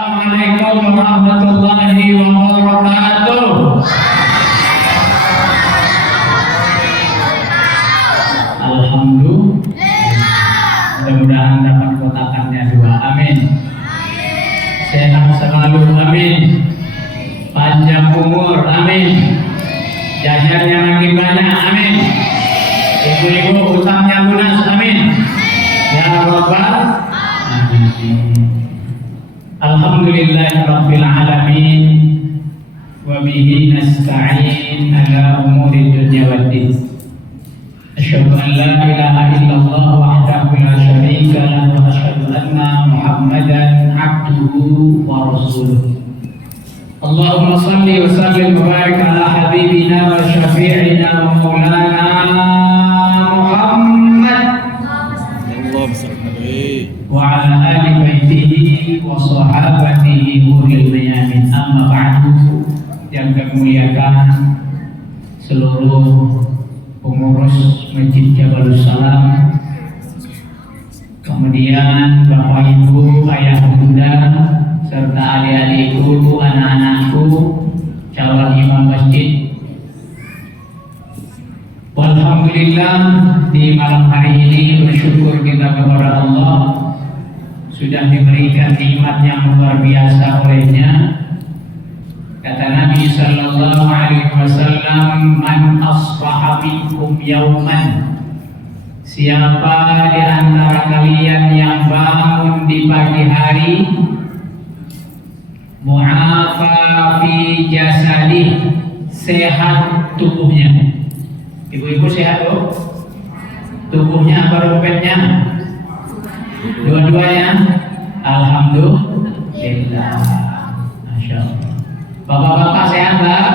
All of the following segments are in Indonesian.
Assalamualaikum warahmatullahi wabarakatuh. Alhamdulillah. Mudah-mudahan dapat kotakannya dua. Amin. Sehat selalu. Amin. Panjang umur. Amin. Jajannya makin banyak. Amin. Ibu-ibu utangnya lunas. Amin. Ya Rabbal alamin. Alhamdulillahirabbil alamin. Wa bihi nasta'in ala umuri dunya waddin. Asyhadu an la ilaha illallah wahdahu la syarika lahu wa asyhadu anna Muhammadan abduhu wa rasuluh. Allahumma shalli wa sallim wa barik ala habibina wa syafi'ina wa maulana Muhammad wa ala ali baitihi wa sahabatihi ulil yamin. Amma ba'du. Yang kami muliakan seluruh pengurus Masjid Jabalus Salam, kemudian Bapak Ibu, Ayah Bunda, serta adik-adikku, anak-anakku, calon imam masjid. Alhamdulillah, di malam hari ini bersyukur kita kepada Allah sudah diberikan nikmat yang luar biasa olehnya. Kata Nabi sallallahu alaihi wasallam, "Man asbaha minkum yauman." Siapa di antara kalian yang bangun di pagi hari mu'afa fi jasadi, sehat tubuhnya. Ibu-ibu sehat loh. Tubuhnya apa dompetnya? Dua-duanya. Alhamdulillah. Masya Allah. Bapak-bapak sehat tak?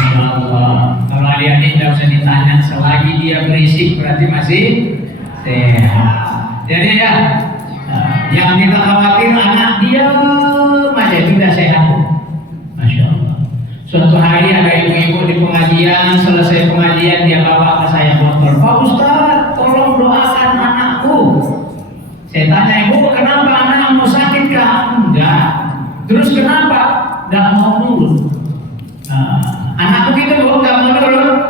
Masya Allah. Kalau adik-adik tidak usah ditanya, selagi dia berisik berarti masih sehat. Jadi ya, yang kita khawatir anak dia aja tidak sehat. Masya Allah. Suatu hari ada ibu-ibu di pengajian, selesai pengajian dia bawa ke saya motor. Pak Ustaz, tolong doakan anakku. Saya tanya, ibu kenapa anakmu sakit kah? Enggak. Terus kenapa? Enggak mau nurut. Anakku gitu bu, enggak mau nurut.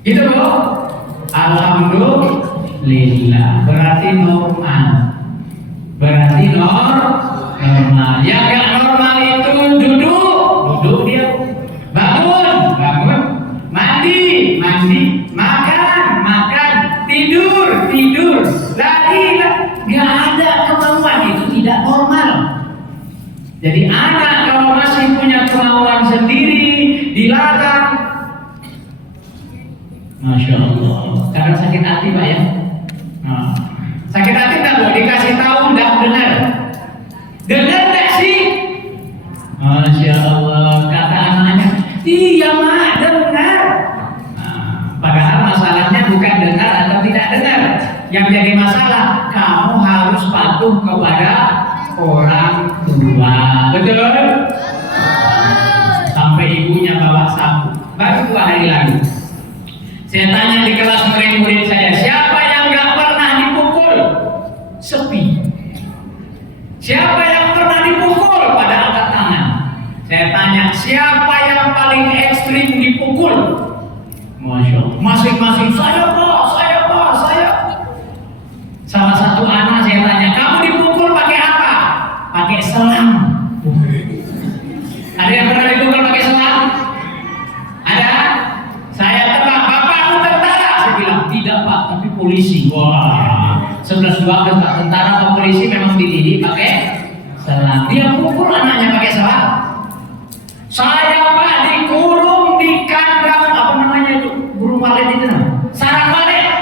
Gitu bu. Alhamdulillah. Berarti normal. Berarti normal. Yang enggak normal itu duduk dia. Bangun, mandi, makan, tidur, lari. Enggak ada kemauan, itu tidak normal. Jadi anak kalau masih punya kemauan sendiri dilarang, Masya Allah. Karena sakit hati Pak ya. Sakit hati tak boleh dikasih tahu, tidak dengar. Dengar tak sih? Masya Allah. Kata anaknya, iya mak dengar. Padahal masalahnya bukan dengar atau tidak dengar. Yang jadi masalah, kamu harus patuh kepada orang tua. Betul? Sampai ibunya bawa sapu. Baru 2 hari lalu saya tanya di kelas murid-murid saya, siapa yang gak pernah dipukul? Sepi. Siapa yang pernah dipukul? Pada angkat tangan. Saya tanya, siapa yang paling ekstrim dipukul? Masya Allah. Masing-masing, saya pak. Salah satu anak saya tanya, kamu dipukul pakai apa? Pakai selang. Ada yang pernah dipukul pakai selang? Ada? Saya tebak, bapakmu tentara? Saya bilang, tidak pak, tapi polisi. Wah, 11-12 pak, tentara atau polisi memang dididik pakai selang. Dia pukul anaknya pakai selang. Saya pak dikurung di kandang, apa namanya itu? Burung walet itu namanya? Sarang walet.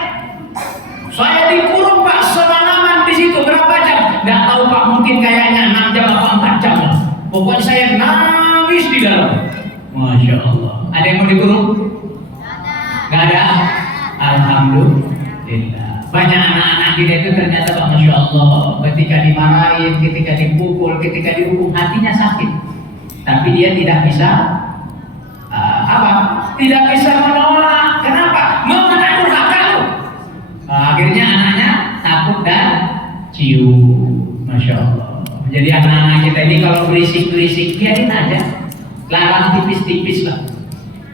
Saya dikurung pak, semalaman di situ. Berapa jam? Nggak tahu pak, mungkin kayaknya 6 jam atau 4 jam. Pokoknya saya nangis di dalam. Masya Allah. Ada yang mau dikurung? Nggak ada. Alhamdulillah. Banyak anak-anak kita itu ternyata Pak, Masya Allah, ketika dimarahin, ketika dipukul, ketika dihukum, hatinya sakit. Tapi dia tidak bisa tidak bisa menolak. Kenapa? Mengatur hak kamu. Akhirnya anaknya takut dan cium. Masya Allah. Jadi anak-anak kita ini kalau berisik-berisik biarin aja, larang tipis-tipis lah.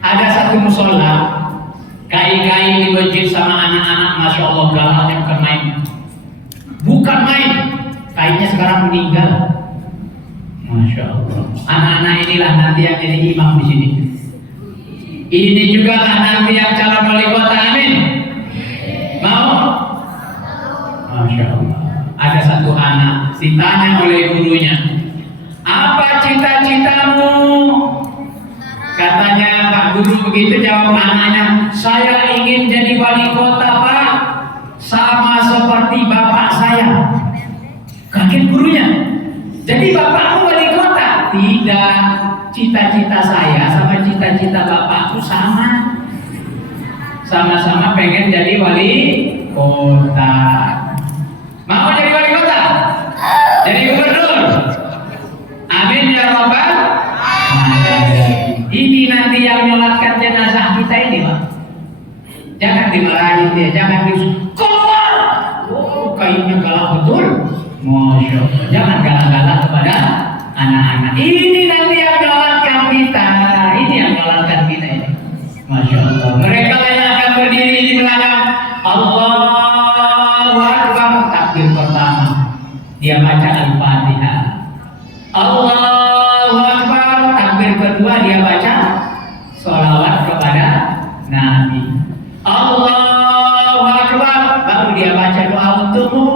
Ada satu musola, kai-kai di masjid sama anak-anak, masya Allah galaknya bukan main, kayaknya sekarang meninggal. Masya Allah. Anak-anak inilah nanti yang jadi imam di sini. Ini juga lah nanti yang calon wali kota, amin. Mau? Masya Allah. Ada satu anak ditanya oleh gurunya, apa cita-citamu? Katanya Pak Guru begitu jawab anaknya, saya ingin jadi wali kota Pak, sama seperti bapak saya. Kaget gurunya, jadi bapakmu wali kota? Tidak, cita-cita saya sama cita-cita bapakku sama. Sama-sama pengen jadi wali kota. Mau jadi wali kota? Jadi gubernur? Amin ya Rabbal alamin. Ini nanti yang nyolatkan jenazah kita ini Pak. Jangan dimarahin dia, jangan keluar. Oh, kayaknya galak betul. Masya Allah. Jangan galak-galak kepada anak-anak. Ini nanti yang nyolatkan kita. Ini yang nyolatkan kita ini. Masya Allah. Mereka yang akan berdiri di belakang Allahu Akbar. Takbir pertama dia baca Al-Fatihah. Allahu Akbar. Takbir kedua dia baca sholawat kepada Nabi. Allahu Akbar. Baru dia baca doa untukmu.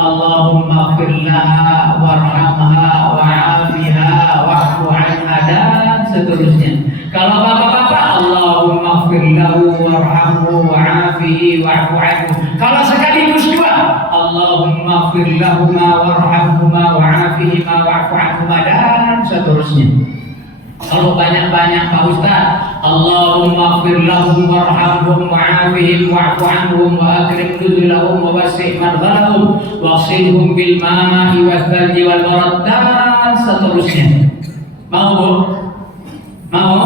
Allahumma firlaha warhamha wa'afiha wa'fu anha dan seterusnya. Kalau bapak-bapak Allahumma firlahu warhamhu wa'afihi wa'fu anhu. Kalau sekaligus dua Allahumma firlahuma warhamhuma wa'afihima wa'fu anhuma dan seterusnya. Kalau banyak-banyak Pak Ustaz, Allahumma ighfir lahum warhamhum wa'afihim wa'fu anhum wa akrim nuzulahum wa wasi' madkhalahum waghsilhum bil ma'i wath-thalji wal barad dan seterusnya. Mau Bu? Mau?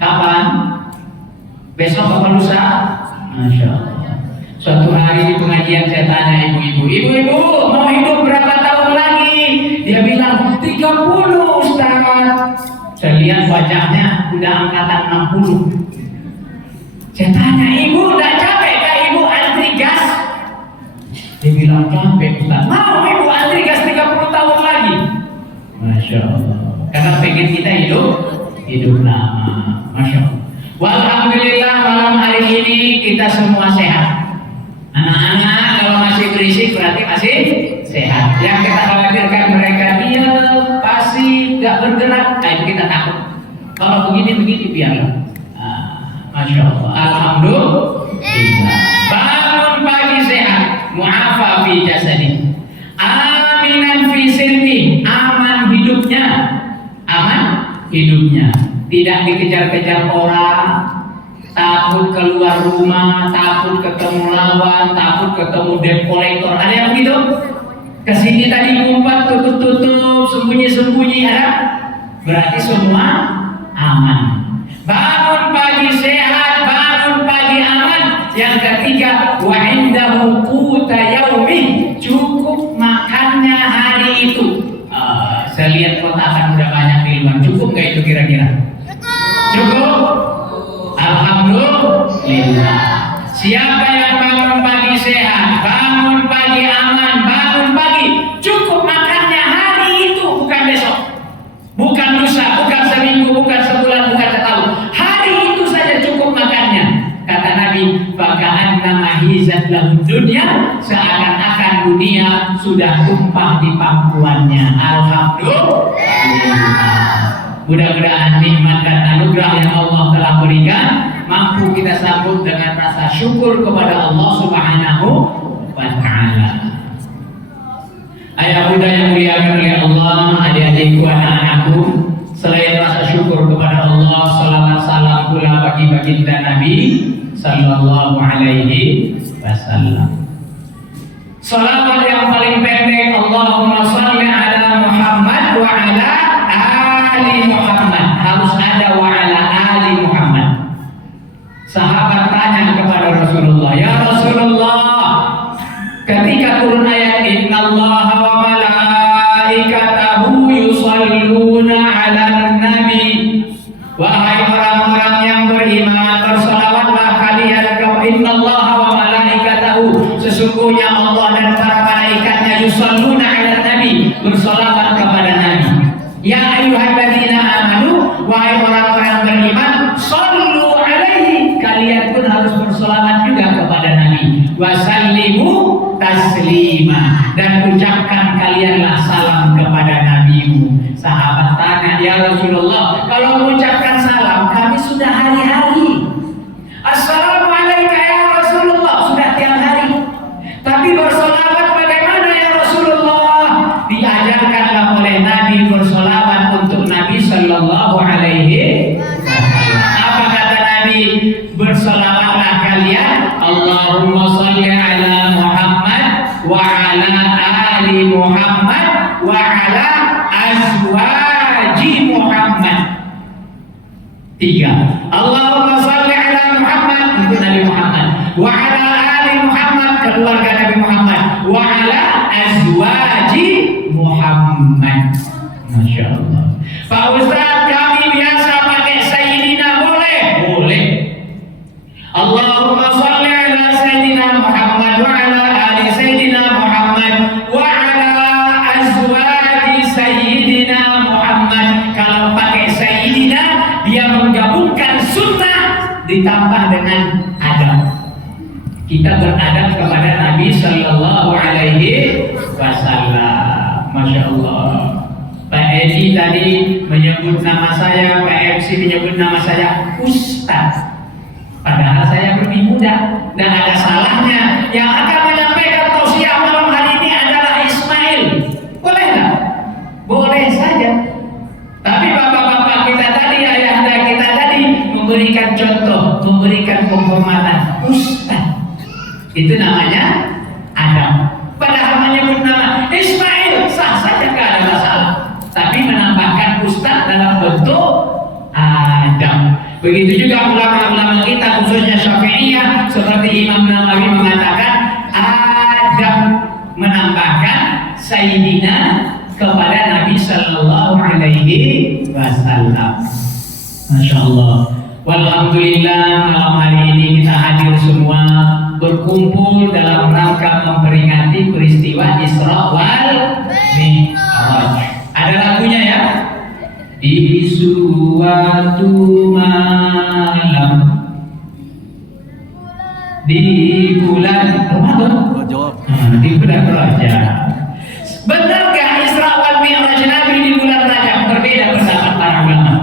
Kapan? Besok apa lusa? Masya Allah. Suatu hari di pengajian saya tanya ibu-ibu, mau hidup berapa tahun lagi? Dia bilang 30 Ustaz. Saya lihat wajahnya udah angkatan 60. Saya tanya, ibu udah capek kah ibu antri gas? Dia bilang capek Ustaz. Mau ibu antri gas 30 tahun lagi? Masya Allah. Karena pengen kita hidup lama. Masya Allah. Walhamdulillah malam hari ini kita semua sehat. Anak-anak kalau masih berisik berarti masih sehat. Yang kita khawatirkan mereka diam, pasif, gak bergerak, nah itu kita takut. Kalau begini biarlah. Masya Allah. Alhamdulillah. Bangun pagi sehat, mu'afa fi jasadi, aminan fi sirri, aman hidupnya, tidak dikejar-kejar orang, takut keluar rumah, takut ketemu lawan, takut ketemu debt collector. Ada yang begitu? Kesini tadi ngumpet, tutup-tutup, sembunyi-sembunyi, ada? Berarti semua aman. Bangun pagi sehat, bangun pagi aman. Yang ketiga, wa indahu quta yaumih, cukup makannya hari itu. Saya lihat kotakan udah banyak di luar. Cukup nggak itu kira-kira? Cukup? Alhamdulillah. Siapa yang bangun pagi sehat, bangun pagi aman, bangun pagi cukup makannya hari itu, bukan besok, bukan lusa, bukan seminggu, bukan sebulan, bukan setahun. Hari itu saja cukup makannya. Kata Nabi, faka'annama hizat lahu dunya, seakan-akan dunia sudah tumpah di pangkuannya. Alhamdulillah. Mudah-mudahan nikmat dan anugerah yang Allah telah berikan mampu kita sambut dengan rasa syukur kepada Allah Subhanahu wa ta'ala. Ayah bunda yang muliakan oleh Allah, adik-adikku, anak-anakku, selain rasa syukur kepada Allah, salawat salam pula bagi baginda Nabi sallallahu alaihi wasallam. Salawat yang paling pendek, Allahumma shalli ala Muhammad wa ala ali Muhammad, harus ada wa ala ali Muhammad. Sahabat tanya kepada Rasulullah, ya Rasulullah, ketika turun ayat innallaha wa malaikatahu Ya ayyuhalladzina amanu, wahai orang-orang beriman, shollu alaihi, kalian pun harus bersolawat juga kepada Nabi. Wasallimu taslima, dan ucapkan kalianlah salam kepada nabimu. Sahabat tanya, ya Rasulullah, kalau mengucapkan salam kami sudah hari-hari. Assalamualaikum ya Rasulullah, sudah tiap hari. Tapi bersolawat bagaimana ya Rasulullah? Diajarkanlah oleh Nabi bersolawat untuk Nabi Sallallahu Alaihi Wasallam. Apa kata Nabi? Bersolawatlah kalian, Allahumma sholli ala Muhammad wa ala ali Muhammad wa ala azwaji Muhammad. 3. Allahumma sholli ala Muhammad, itu Nabi Muhammad, wa ala ali Muhammad, keluarga Nabi Muhammad, wa ala azwaji Muhammad. Masya Allah. Pak Ustaz, kami biasa pakai Sayyidina, boleh? Boleh. Allahumma sholli ala Sayyidina Muhammad wa ala ali Sayyidina Muhammad wa ala azwaji Sayyidina Muhammad. Kalau pakai Sayyidina, dia menggabungkan sunnah ditambah dengan adab. Kita beradab kepada Nabi Sallallahu Alaihi Wasallam. Masya Allah. Pak Edi tadi menyebut nama saya, Pak MC menyebut nama saya Ustaz. Padahal saya lebih muda dan ada salahnya. Yang akan menyampaikan tausiah malam hari ini adalah Ismail. Boleh nggak? Boleh saja. Tapi bapak-bapak kita tadi, ayahanda kita tadi memberikan contoh, memberikan penghormatan. Ustaz, itu namanya Adam. Padahal menyebut nama Ismail sah saja, nggak ada masalah. Tapi menambahkan Ustaz dalam bentuk Adam. Begitu juga ulama-ulama kita, khususnya Syafi'iyah, seperti Imam Nawawi mengatakan Adam menambahkan Sayyidina kepada Nabi Sallallahu Alaihi Wasallam. Masya Allah. Walhamdulillah, malam hari ini kita hadir semua berkumpul dalam rangka memperingati peristiwa Isra wal Mi'raj. Ada lagunya ya? Di suatu malam di bulan Ramadan, di bulan Rajab. Benar gak Isra wal Mi'raj Nabi di bulan Rajab? Berbeda pendapat para ulama.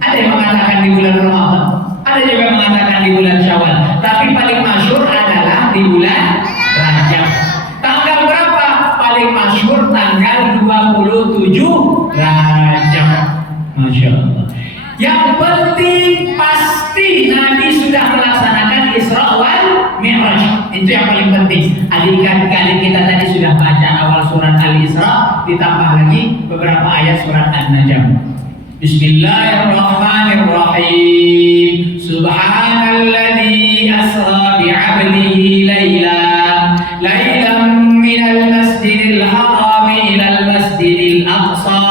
Ada yang mengatakan di bulan Ramadan, ada juga yang mengatakan di bulan Syawal. Tapi paling masyhur adalah di bulan Rajab. Tanggal berapa? Paling masyhur tanggal 27 Rajab. Masya Allah. Yang penting pasti Nabi sudah melaksanakan Isra wal Mi'raj. Itu yang paling penting. Adik-adik kita tadi sudah baca awal surat Al-Isra, ditambah lagi beberapa ayat surat An-Najm. Bismillahirrahmanirrahim. Subhanalladzi asra bi'abdihi laylan minal masjidil haram ilal masjidil aqsa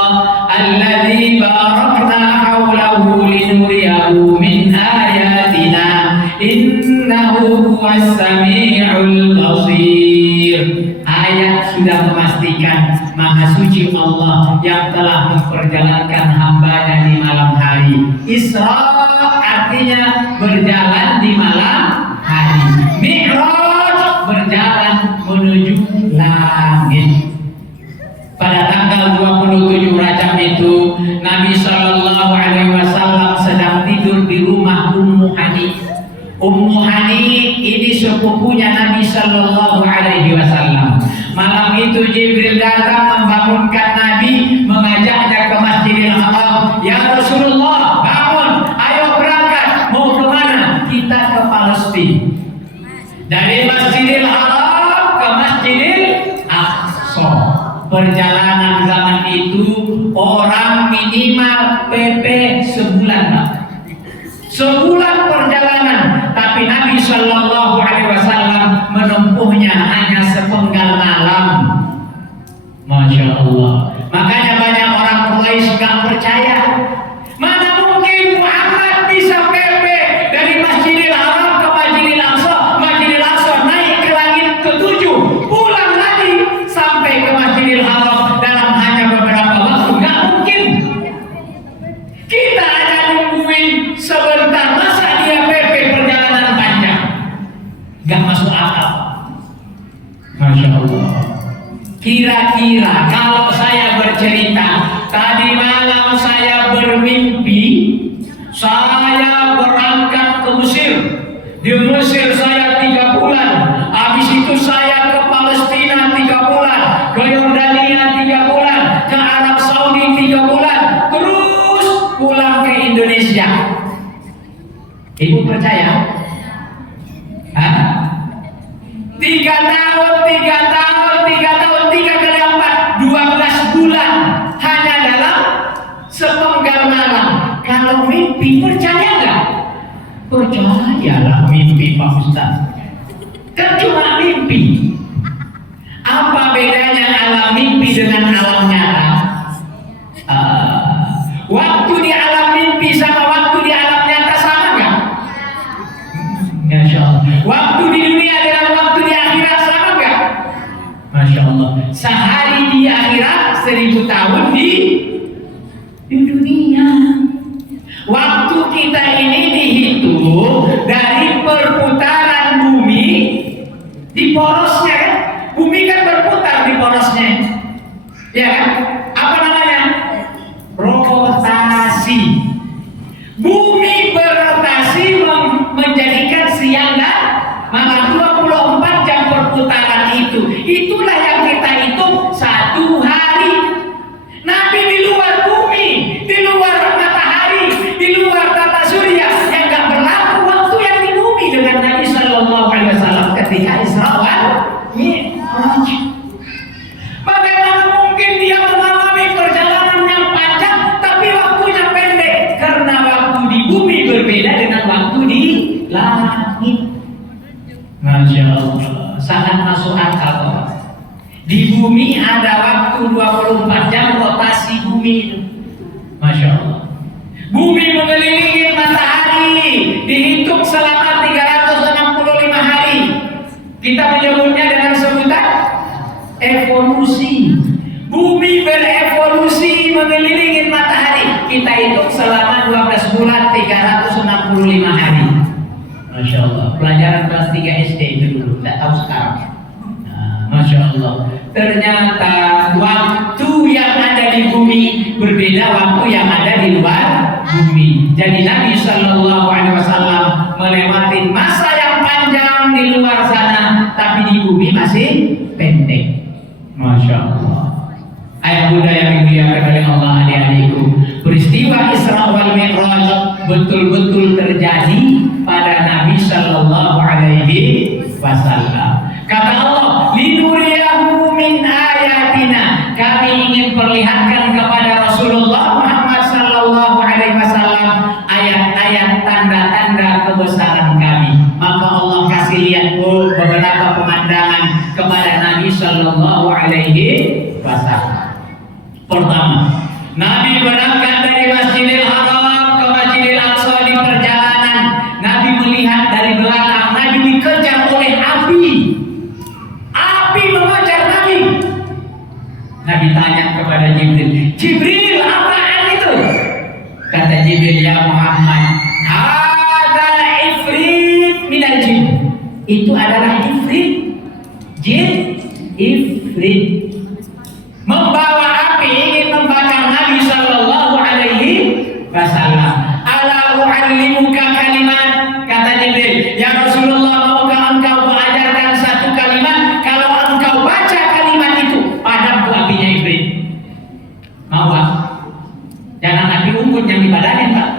alladzi barakna hawlahu linuriyahu min ayatina innahu huwas sami'ul basir. Ayat sudah memastikan Maha Suci Allah yang telah memperjalankan hambanya di malam hari. Isra artinya berjalan di malam hari. Mi'raj berjalan menuju langit. Pada tanggal 27 Rajab itu Nabi Shallallahu Alaihi Wasallam sedang tidur di rumah Ummu Hani. Ummu Hani ini sepupunya Nabi Shallallahu Alaihi Wasallam. Malam itu Jibril datang membangunkan Nabi, mengajaknya ke Masjidil Haram. Ya Rasulullah, bangun, ayo berangkat. Mau kemana? Kita ke Palestina. Dari Masjidil Haram ke Masjidil Aqsa. Perjalanan zaman itu orang minimal PP sebulan, Pak. Sebulan perjalanan, tapi Nabi Shallallahu Alaihi Wasallam menempuhnya hanya sepenggal malam. Masya Allah. Makanya banyak orang Quraisy nggak percaya. Mana mungkin Muhammad bisa PP dari Masjidil Haram ke Masjidil Aqsa, Masjidil Aqsa naik ke langit ke-7, pulang lagi sampai ke Masjidil Haram dalam hanya beberapa waktu? Nggak mungkin. kira-kira kalau saya bercerita, tadi malam saya bermimpi, saya berangkat ke Mesir. Di Mesir saya 3 bulan. Habis itu saya ke Palestina 3 bulan, ke Yordania 3 bulan, ke Arab Saudi 3 bulan, terus pulang ke Indonesia. Ibu percaya? Hah? 3 tahun, 3 kali 4, 12 bulan hanya dalam sepenggal malam. Kalau mimpi, percaya nggak? Percayalah mimpi Pak Ustaz. Kan cuma mimpi. Apa bedanya alam mimpi dengan alam nyata? Waktu di alam mimpi sama waktu di alam nyata sama nggak? Masya Allah. Waktu di dunia dengan waktu di akhirat sama nggak? Masya Allah. Sehari di akhirat, 1000 tahun di dunia. Waktu kita ini dihitung dari perputaran bumi di porosnya kan? Bumi kan berputar di porosnya, ya kan? Apa namanya? Rotasi. Bumi berotasi menjadikan siang dan malam, 24 jam perputaran itu. Itulah yang kita hitung 1 hari. Nabi di luar bumi, di luar matahari, di luar tata surya, yang gak berlaku waktu yang di bumi dengan Nabi Sallallahu Alaihi Wasallam ketika Isra wal Mi'raj. Bagaimana mungkin dia mengalami perjalanan yang panjang tapi waktunya pendek? Karena waktu di bumi berbeda dengan waktu di langit. Masya Allah, sangat masuk akal. Di bumi ada waktu 24 jam rotasi bumi itu. Masya Allah. Bumi mengelilingi matahari dihitung selama 365 hari. Kita menyebutnya dengan sebutan evolusi. Bumi berevolusi mengelilingi matahari. Kita hitung selama 12 bulan 365 hari. Masya Allah. Pelajaran kelas 3 SD itu dulu, tidak tahu sekarang. Masya Allah. Ternyata waktu yang ada di bumi berbeda waktu yang ada di luar bumi. Jadi Nabi Sallallahu Alaihi Wasallam melewati masa yang panjang di luar sana, tapi di bumi masih pendek. Masya Allah. Ayat Bunda yang dimuliakan oleh Allah, adik-adikku, peristiwa Isra wal Mi'raj betul-betul terjadi pada Nabi Sallallahu Alaihi Wasallam. Kata Allah, linuriyahu min ayatina, kami ingin perlihatkan kepada Rasulullah Muhammad Sallallahu Alaihi Wasallam ayat-ayat tanda-tanda kebesaran kami. Maka Allah kasih lihat beberapa pemandangan kepada Nabi Sallallahu Alaihi Wasallam. Pertama, Nabi berangkat dari Masjidil Haram ke Masjidil Aqsa di perjalanan. Nabi melihat dari belakang, Nabi dikejar oleh api. Api mengejar Nabi. Nabi tanya kepada Jibril, Jibril, apaan itu? Kata Jibril, ya Muhammad, hadzal ifrit minal jin. Itu adalah ifrit, jin, ifrit. Membawa api ingin membakar Nabi Sallallahu Alaihi Wasallam. Ala u'allimuka kalimat, kata Jibril, ya Rasulullah, maukah engkau mengajarkan satu kalimat? Kalau engkau baca kalimat itu, padam tuh apinya Ifrit. Mau Pak? Jangan api unggun yang dipadamin Pak.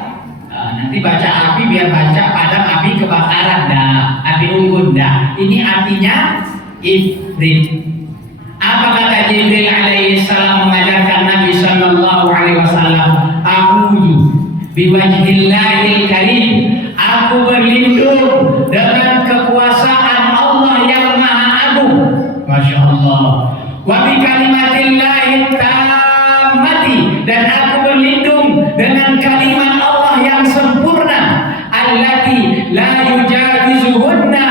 Nanti baca api biar baca padam api kebakaran. Dah, api unggun dah. Ini apinya Ifrit. Apa kata Jibril alaihi salam mengajarkan Nabi Sallallahu Alaihi Wasallam? A'udzu biwajhillahil karim, aku berlindung dengan kekuasaan Allah yang Maha Agung. Masya Allah. Wa bi kalimatillahit tammati, dan aku berlindung dengan kalimat Allah yang sempurna, allati la yujawizuhunna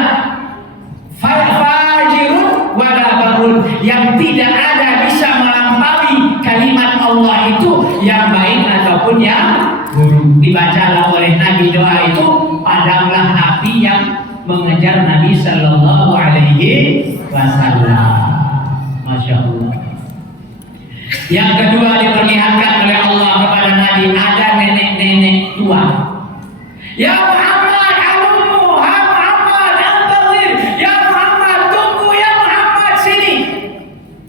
fajirun wala barun, yang tidak ada bisa melampaui kalimat Allah itu, yang baik ataupun yang buruk. Dibacalah oleh Nabi doa itu, padamlah api yang mengejar Nabi Sallallahu Alaihi Wasallam. Masya Allah. Yang kedua diperlihatkan oleh Allah kepada Nabi, ada nenek-nenek tua. Ya Muhammad, alumu, ha Muhammad, antazir. Ya Muhammad, tunggu, ya Muhammad, sini.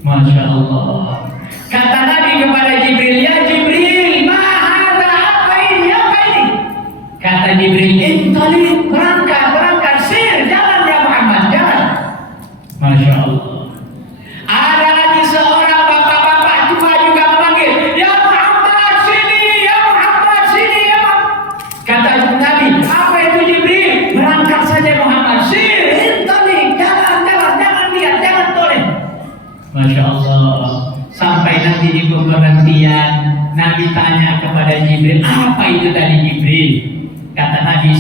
Masya Allah. Kata Nabi kepada Jibril, ya Jibril, ma hadza, apa ini, apa ini? Kata Jibril, intalik, berangkat, sir, jalan ya Muhammad, jalan. Masya Allah. Ada lagi seorang bapak-bapak tua juga memanggil, ya Muhammad, sini, ya Muhammad, sini, ya Muhammad. Kata Nabi, apa itu Jibril? Berangkat saja Muhammad, sir, intalik, jangan lihat, jangan toleh. Masya Allah. Sampai nanti di pemberhentian, Nabi tanya kepada Jibril, apa itu tadi Jibril? Kata Nabi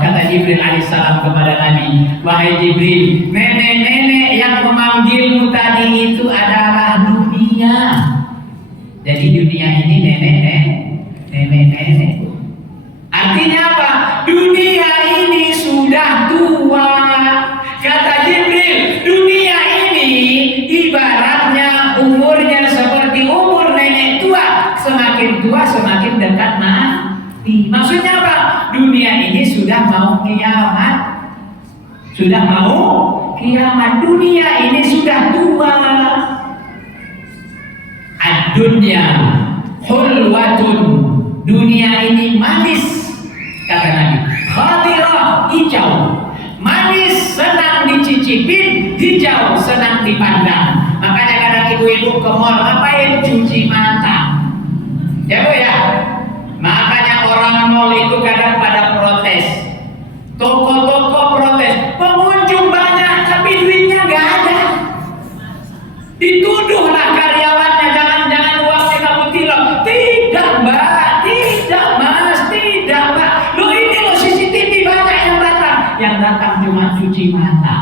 kata Jibril alaihissalam kepada Nabi, wahai Jibril, nenek-nenek yang memanggilmu tadi itu adalah dunia. Jadi dunia ini nenek-nenek. Artinya apa? Dunia ini sudah tua. Kata Jibril, dunia ini ibaratnya umurnya seperti umur nenek tua. Semakin tua semakin dekat mati. Maksudnya apa? Dunia ini sudah mau kiamat. Sudah mau kiamat. Dunia ini sudah tua. Ad-dunya hulwatun. Dunia ini manis. Kata Nabi, khadirah, hijau. Manis senang dicicipin, hijau senang dipandang. Makanya kadang ibu-ibu ke mall ngapain? Cuci mata. Ya Bu ya. Makanya orang mall itu kadang pada protes. Toko-toko protes. Pengunjung banyak tapi duitnya nggak ada. Dituduhlah karyawannya, jangan-jangan uangnya kamu tilang. Tidak Mbak, tidak Mas, tidak Mbak. Loh ini loh CCTV banyak yang datang. Yang datang cuma cuci mata.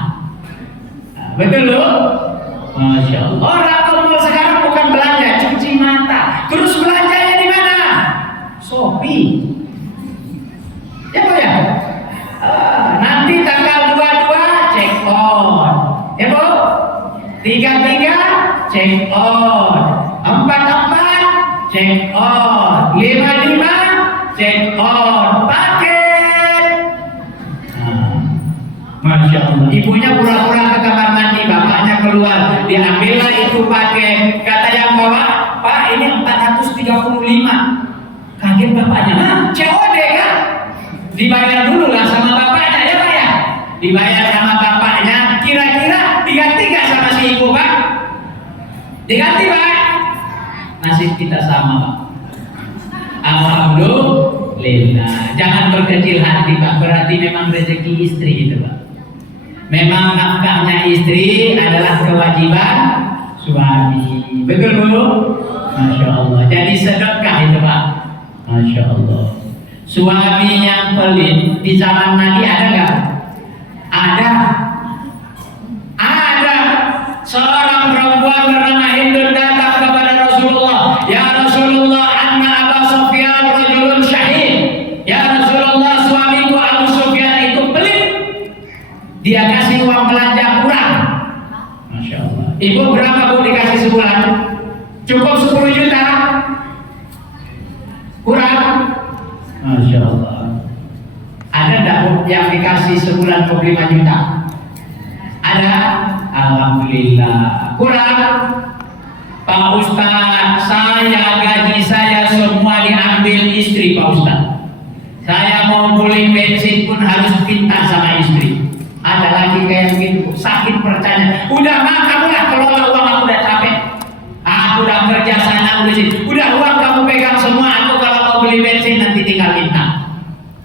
Nah, betul loh? Masya Allah. Orang ke mall sekarang bukan belanja, cuci mata. Terus belanjanya di mana? Shopee. Ya Bu ya? Nanti tanggal 22 check on. Ya Bu? 33 check on. 44 check on. 55 check on. Paket. Masya Allah. Ibunya pura-pura ke kamar mandi, bapaknya keluar, diambillah itu paket. Kata yang bawa, Pak ini 435. Kaget bapaknya, hah? COD kan? Dibayar dulu lah sama bapaknya, ya Pak ya? Dibayar sama bapaknya, kira-kira diganti gak sama si ibu Pak? Diganti Pak? Nasib kita sama Pak. Alhamdulillah. Jangan berkecil hati Pak, berarti memang rezeki istri itu Pak. Memang nafkahnya istri adalah kewajiban suami. Betul Bu? Masya Allah. Jadi sedekah itu Pak. Masya Allah. Suami yang pelit di zaman Nabi ada nggak? Ada. Ada. Seorang perempuan bernama Hindun datang kepada Rasulullah. Ya Rasulullah, anna Abu Sufyan rajulun syahid. Ya Rasulullah, suamiku Abu Sufyan itu pelit. Dia kasih uang belanja kurang. Masya Allah. Ibu berapa Bu dikasih sebulan? Cukup 10 juta? Kurang? Masya Allah. Ada enggak Bu yang dikasih sebulan 25 juta? Ada? Alhamdulillah. Kurang? Pak Ustaz, saya gaji saya semua diambil istri Pak Ustaz. Saya mau beli bensin pun harus minta sama istri. Ada lagi kayak begitu, sakit percaya. Udah mah kamu lah kelola uang, aku udah capek. Aku udah kerja sana, udah sini. Udah uang kamu pegang semua, aku kalau mau beli bensin nanti tinggal minta.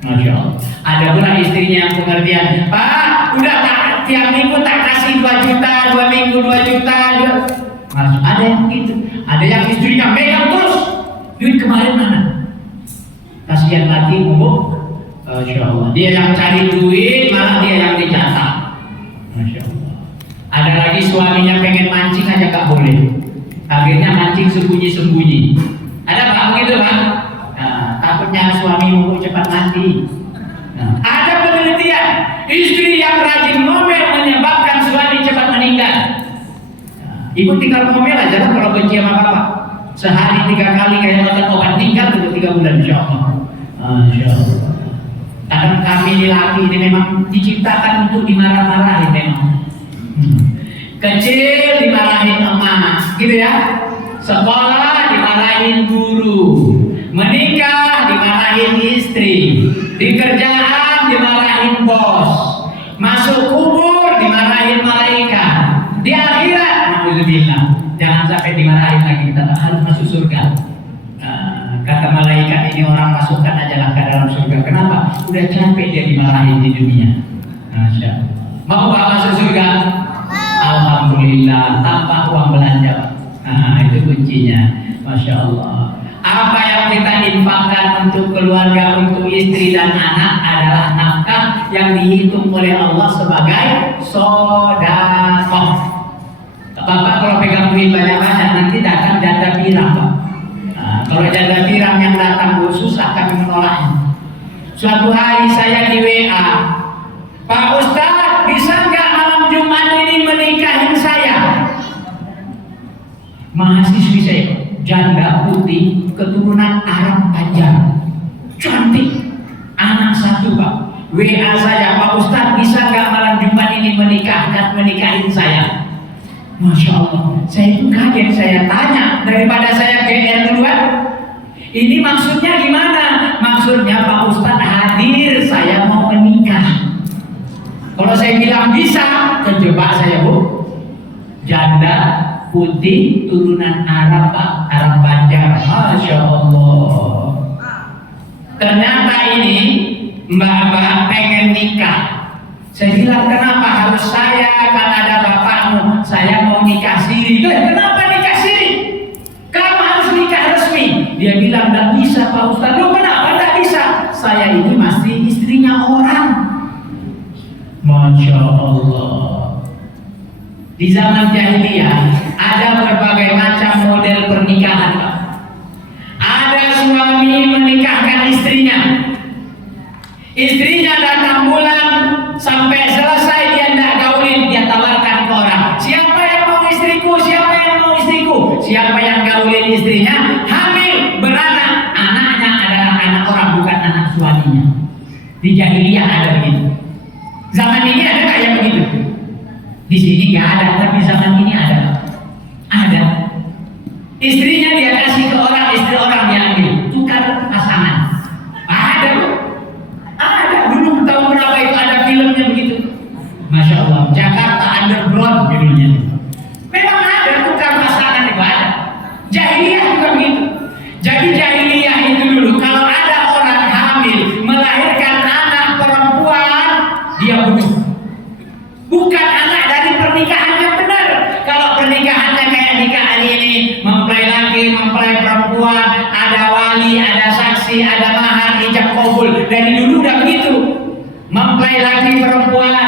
Masya Allah. Ada pula istrinya yang pengertian. Pak, udah tak tiap minggu tak kasih 2 juta, 2 minggu 2 juta. Mas, ada yang begitu. Ada yang istrinya pegang terus. Duit kemarin mana? Kasihan lagi Bu. Masya Allah. Dia yang cari duit, malah dia yang dicatat. Masya Allah. Ada lagi suaminya pengen mancing aja gak boleh. Akhirnya mancing sembunyi-sembunyi. Ada Pak begitu Pak? Nah, takutnya suamimu cepat mati. Nah, ada penelitian, istri yang rajin ngomel menyebabkan suami cepat meninggal. Nah, ibu tinggal ngomel aja lah kalau benci sama bapak. Sehari 3 kali kayak makan obat tinggal untuk 3 bulan insya Allah. Insya Allah. Kadang kami laki ini memang diciptakan untuk dimarah-marahin memang. Kecil dimarahin emak, gitu ya. Sekolah dimarahin guru, menikah dimarahin istri, di kerjaan dimarahin bos, masuk kubur dimarahin malaikat, di akhirat alhamdulillah jangan sampai dimarahin lagi, kita harus masuk surga. Kata malaikat ini orang masukkan aja lah ke dalam surga. Kenapa? Udah capek dia dimarahin di dunia. Masya Allah. Mau gak masuk surga? Alhamdulillah, tanpa uang belanja. Itu kuncinya. Masya Allah. Apa yang kita infakkan untuk keluarga, untuk istri dan anak adalah nafkah yang dihitung oleh Allah sebagai sedekah. Bapak kalau pegang duit banyak-banyak nanti datang janda pirang, Pak. Kalau janda pirang yang datang susah kami menolaknya. Suatu hari saya di WA, Pak Ustadz bisa nggak malam Jumat ini menikahin saya? Mahasiswi saya, janda putih, keturunan Arab panjang, cantik, anak 1 Pak. WA saya, Pak Ustadz bisa nggak malam Jumat ini menikahin saya? Masya Allah, saya itu kaget, saya tanya daripada saya GR duluan. Ini maksudnya gimana? Maksudnya Pak Ustadz hadir, saya mau menikah. Kalau saya bilang bisa, terjebak saya Bu. Janda putih turunan Arab Pak, Arab panjang. Masya Allah. Ternyata ini mbak-mbak pengen nikah. Saya bilang kenapa harus saya, kan ada bapakmu. Saya mau nikah siri. Kenapa nikah siri? Kamu harus nikah resmi. Dia bilang tidak bisa Pak Ustadz. Loh kenapa tidak bisa? Saya ini masih istrinya orang. Masya Allah. Di zaman jahiliyah ada berbagai macam model pernikahan Pak. Ada suami menikahkan istrinya. Istrinya datang bulan sampai selesai dia tidak gaulin, dia tawarkan ke orang. Siapa yang mau istriku? Siapa yang mau istriku? Siapa yang gaulin istrinya? Hamil, beranak, anaknya adalah anak orang, bukan anak suaminya. Di jahiliyah ada begitu. Zaman ini ada nggak yang begitu? Di sini nggak ada, tapi zaman ini ada. Ada. Istrinya dia kasih ke orang, istri orang dia ambil, tukar pasangan. Ada Bu. Ada. Dulu tahun berapa itu ada filmnya begitu. Masya Allah. Jakarta Underground judulnya. Memang ada tukar pasangan itu ada. Jahiliyah juga begitu. Jadi jahiliyah itu dulu kalau ada orang hamil melahirkan anak perempuan, dia bunuh. Bukan anak dari pernikahan yang benar. Kalau pernikahannya kayak nikah hari ini, mempelai laki, mempelai perempuan, ada wali, ada saksi, ada mahar, ijab kabul. Dari dulu udah begitu. Mempelai laki perempuan,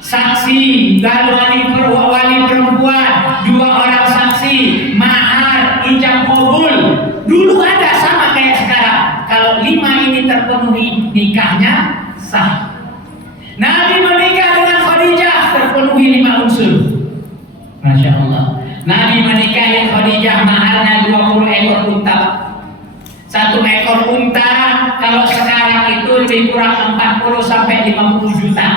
saksi, dan wali perempuan, 2 orang saksi, mahar, ijab kabul. Dulu ada sama kayak sekarang. Kalau 5 ini terpenuhi, nikahnya sah. Nabi menikah dengan Khadijah terpenuhi 5 unsur. Masya Allah. Nabi menikahi Khadijah maharnya 20 ekor unta. 1 ekor unta kalau sekarang itu lebih kurang 40 sampai 50 juta.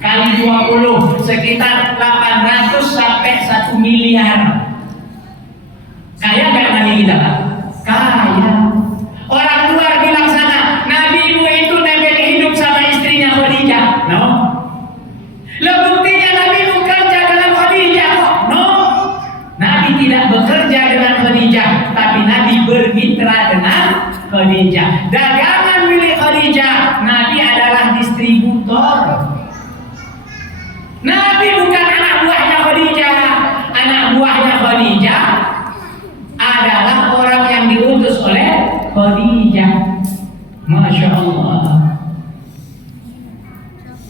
Kali 20 sekitar 800 sampai 1 miliar. Kaya gak Nabi kita Pak? Kaya. Orang luar bilang sana, Nabimu itu nebeng hidup sama istrinya Khadijah. No. Lah buktinya Nabi bekerja dengan Khadijah kok? No. Nabi tidak bekerja dengan Khadijah, tapi Nabi bermitra dengan Khadijah. Dagangan milik Khadijah, Nabi adalah distributor. Nabi bukan anak buahnya Khadijah. Anak buahnya Khadijah adalah orang yang diutus oleh Khadijah. Masya Allah.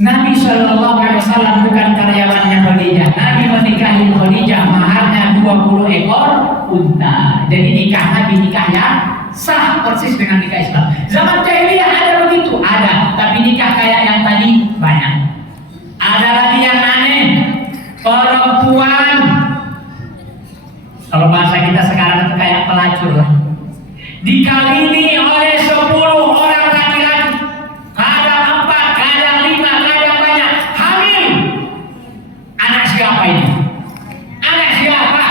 Nabi Shallallahu Alaihi Wasallam bukan karyawannya Khadijah. Nabi menikahi Khadijah maharnya 20 ekor unta. Jadi nikah Nabi nikahnya sah persis dengan nikah Islam. Zaman jahiliyah ada begitu, ada. Tapi nikah kayak yang tadi banyak. Ada lagi yang aneh, perempuan. Kalau bahasa kita sekarang itu kayak pelajar. dikalilingi oleh 10 orang laki-laki, kadang 4, kadang 5, kadang banyak, hamil. Anak siapa ini? Anak siapa?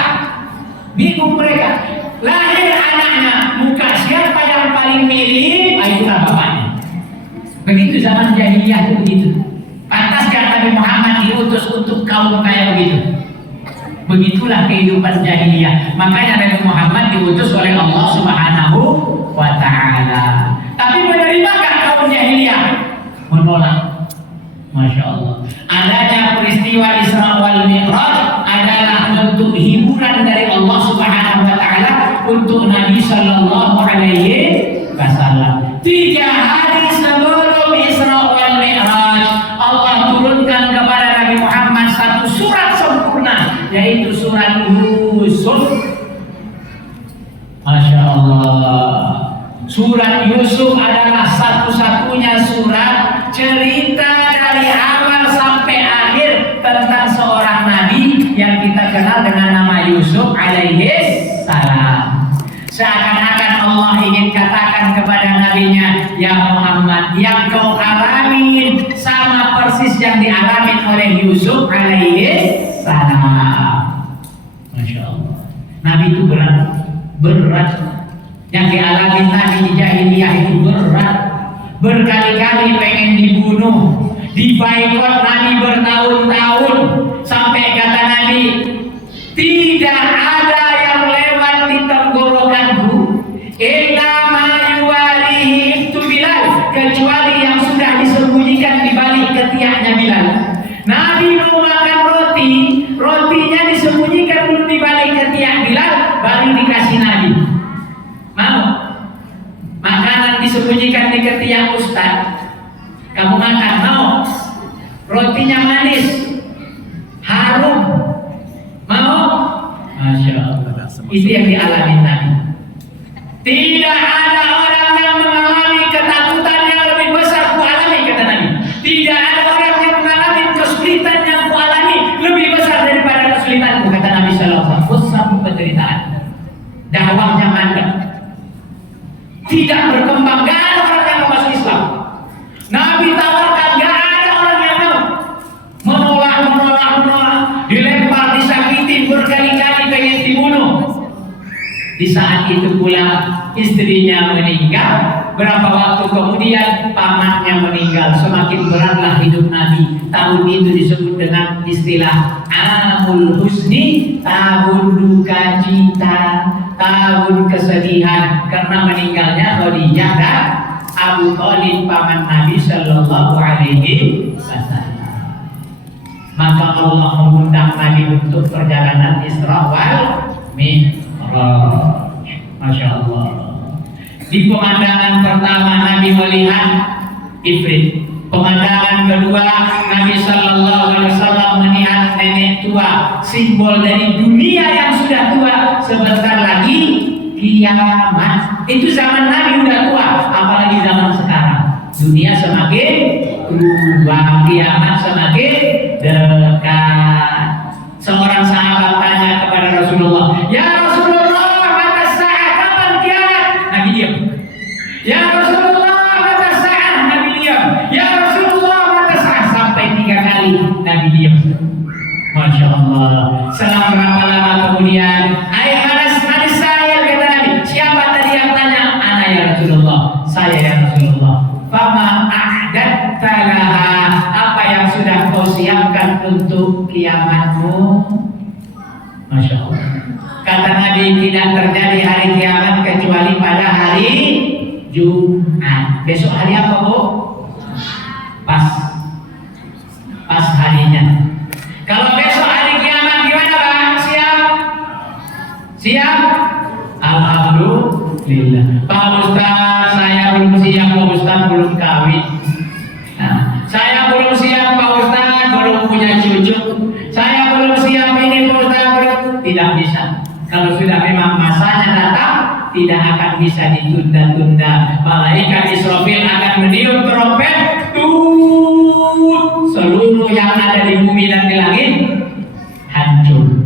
Bingung mereka. Lahir anaknya, muka siapa yang paling mirip? Itulah bapaknya. Begitu zaman jahiliyah itu begitu. Pantaskah Nabi Muhammad diutus untuk kaum kayak begitu? Begitulah kehidupan jahiliyah. Makanya Nabi Muhammad diutus oleh Allah Subhanahu wa Ta'ala. Tapi menerimakah kaum jahiliyah? Menolak. Masya Allah. Adanya peristiwa Isra wal Mi'raj adalah bentuk hiburan dari Allah Subhanahu wa Ta'ala untuk Nabi Sallallahu Alaihi Wasallam. 3 hari sebelum Isra wal Mi'raj, Allah turunkan kepada Nabi Muhammad satu surat sempurna, yaitu surat Yusuf. Masya Allah. Surat Yusuf adalah satu-satunya surat cerita dari awal sampai akhir tentang seorang nabi yang kita kenal dengan nama Yusuf alaihi salam. Seakan-akan Allah ingin katakan kepada nabinya, ya Muhammad, yang kau alamin sama persis yang dialami oleh Yusuf alaihi salam. Masya Allah. Nabi itu berat. Yang dialami Nabi di jahiliyah itu berat. Berkali-kali pengen dibunuh, dibaikot Nabi bertahun-tahun, sampai kata Nabi, tidak ada yang lewat di tenggorokanku illa ma yuwarihi itu Bilal, kecuali yang sudah disembunyikan di balik ketiaknya Bilal. Nabi mau makan roti, rotinya disembunyikan dulu di balik ketiak Bilal, baru dikasih Nabi. Mau? Makanan disembunyikan di ketiak Ustaz, kamu makan, mau? Rotinya manis, harum, mau? Masya Allah. Itu yang dialami Nabi. Tidak ada orang yang mengalami ketakutan yang lebih besar ku alami, kata Nabi. Tidak ada orang yang mengalami kesulitan yang ku alami lebih besar daripada kesulitanku, kata Nabi Sallallahu Alaihi Wasallam. Penderitaan, dakwahnya mandek, tidak berkembang, gak ada orang yang mau masuk Islam. Nabi tawarkan, gak ada orang yang mau. Menolak, dilempar, disakiti berkali-kali, pengen dibunuh. Di saat itu pula istrinya meninggal. Berapa waktu kemudian pamannya meninggal. Semakin beratlah hidup Nabi. Tahun itu disebut dengan istilah Amul Husni, tahun duka cita, tahun kesedihan, karena meninggalnya Khadijah dan Abu Thalib, paman Nabi Sallallahu Alaihi Wasallam. Maka Allah mengundang Nabi untuk perjalanan Isra wal Mi'raj. Masya Allah. Di pemandangan pertama Nabi melihat Ifrit. Pemandangan kedua Nabi Sallallahu Alaihi Wasallam melihat nenek tua, simbol dari dunia yang sudah tua. Sebentar lagi kiamat. Itu zaman Nabi udah tua, apalagi zaman sekarang. Dunia semakin tua, kiamat semakin dekat. Seorang sahabat tanya kepada Rasulullah, ya Rasulullah, mata saat kapan kiamat? Nabi diam. Ya Rasulullah, mata saat? Nabi diam. Ya Rasulullah, mata saat? Sampai 3 kali Nabi diam. Masya Allah. Selang berapa lama kemudian, ayo manis saya, kata Nabi. Siapa tadi yang tanya? Ana ya Rasulullah. Saya ya Rasulullah. Fama a'datta laha, apa yang sudah kau siapkan untuk kiamatmu? Masya Allah. Kata Nabi, tidak terjadi hari kiamat kecuali pada hari Jumat. Besok hari apa, Bu? Pas harinya. Kalau besok hari kiamat gimana, Bang? Siap? Alhamdulillah. Pak Ustaz, saya belum siap, Pak Ustaz belum kawin. Nah, saya belum siap, Pak Ustaz belum punya cucu. Saya belum siap ini, Pak Ustaz belum. Tidak bisa. Kalau sudah memang masanya datang, tidak akan bisa ditunda-tunda. Malaikat Israfil akan meniup trompet, seluruh yang ada di bumi dan di langit hancur.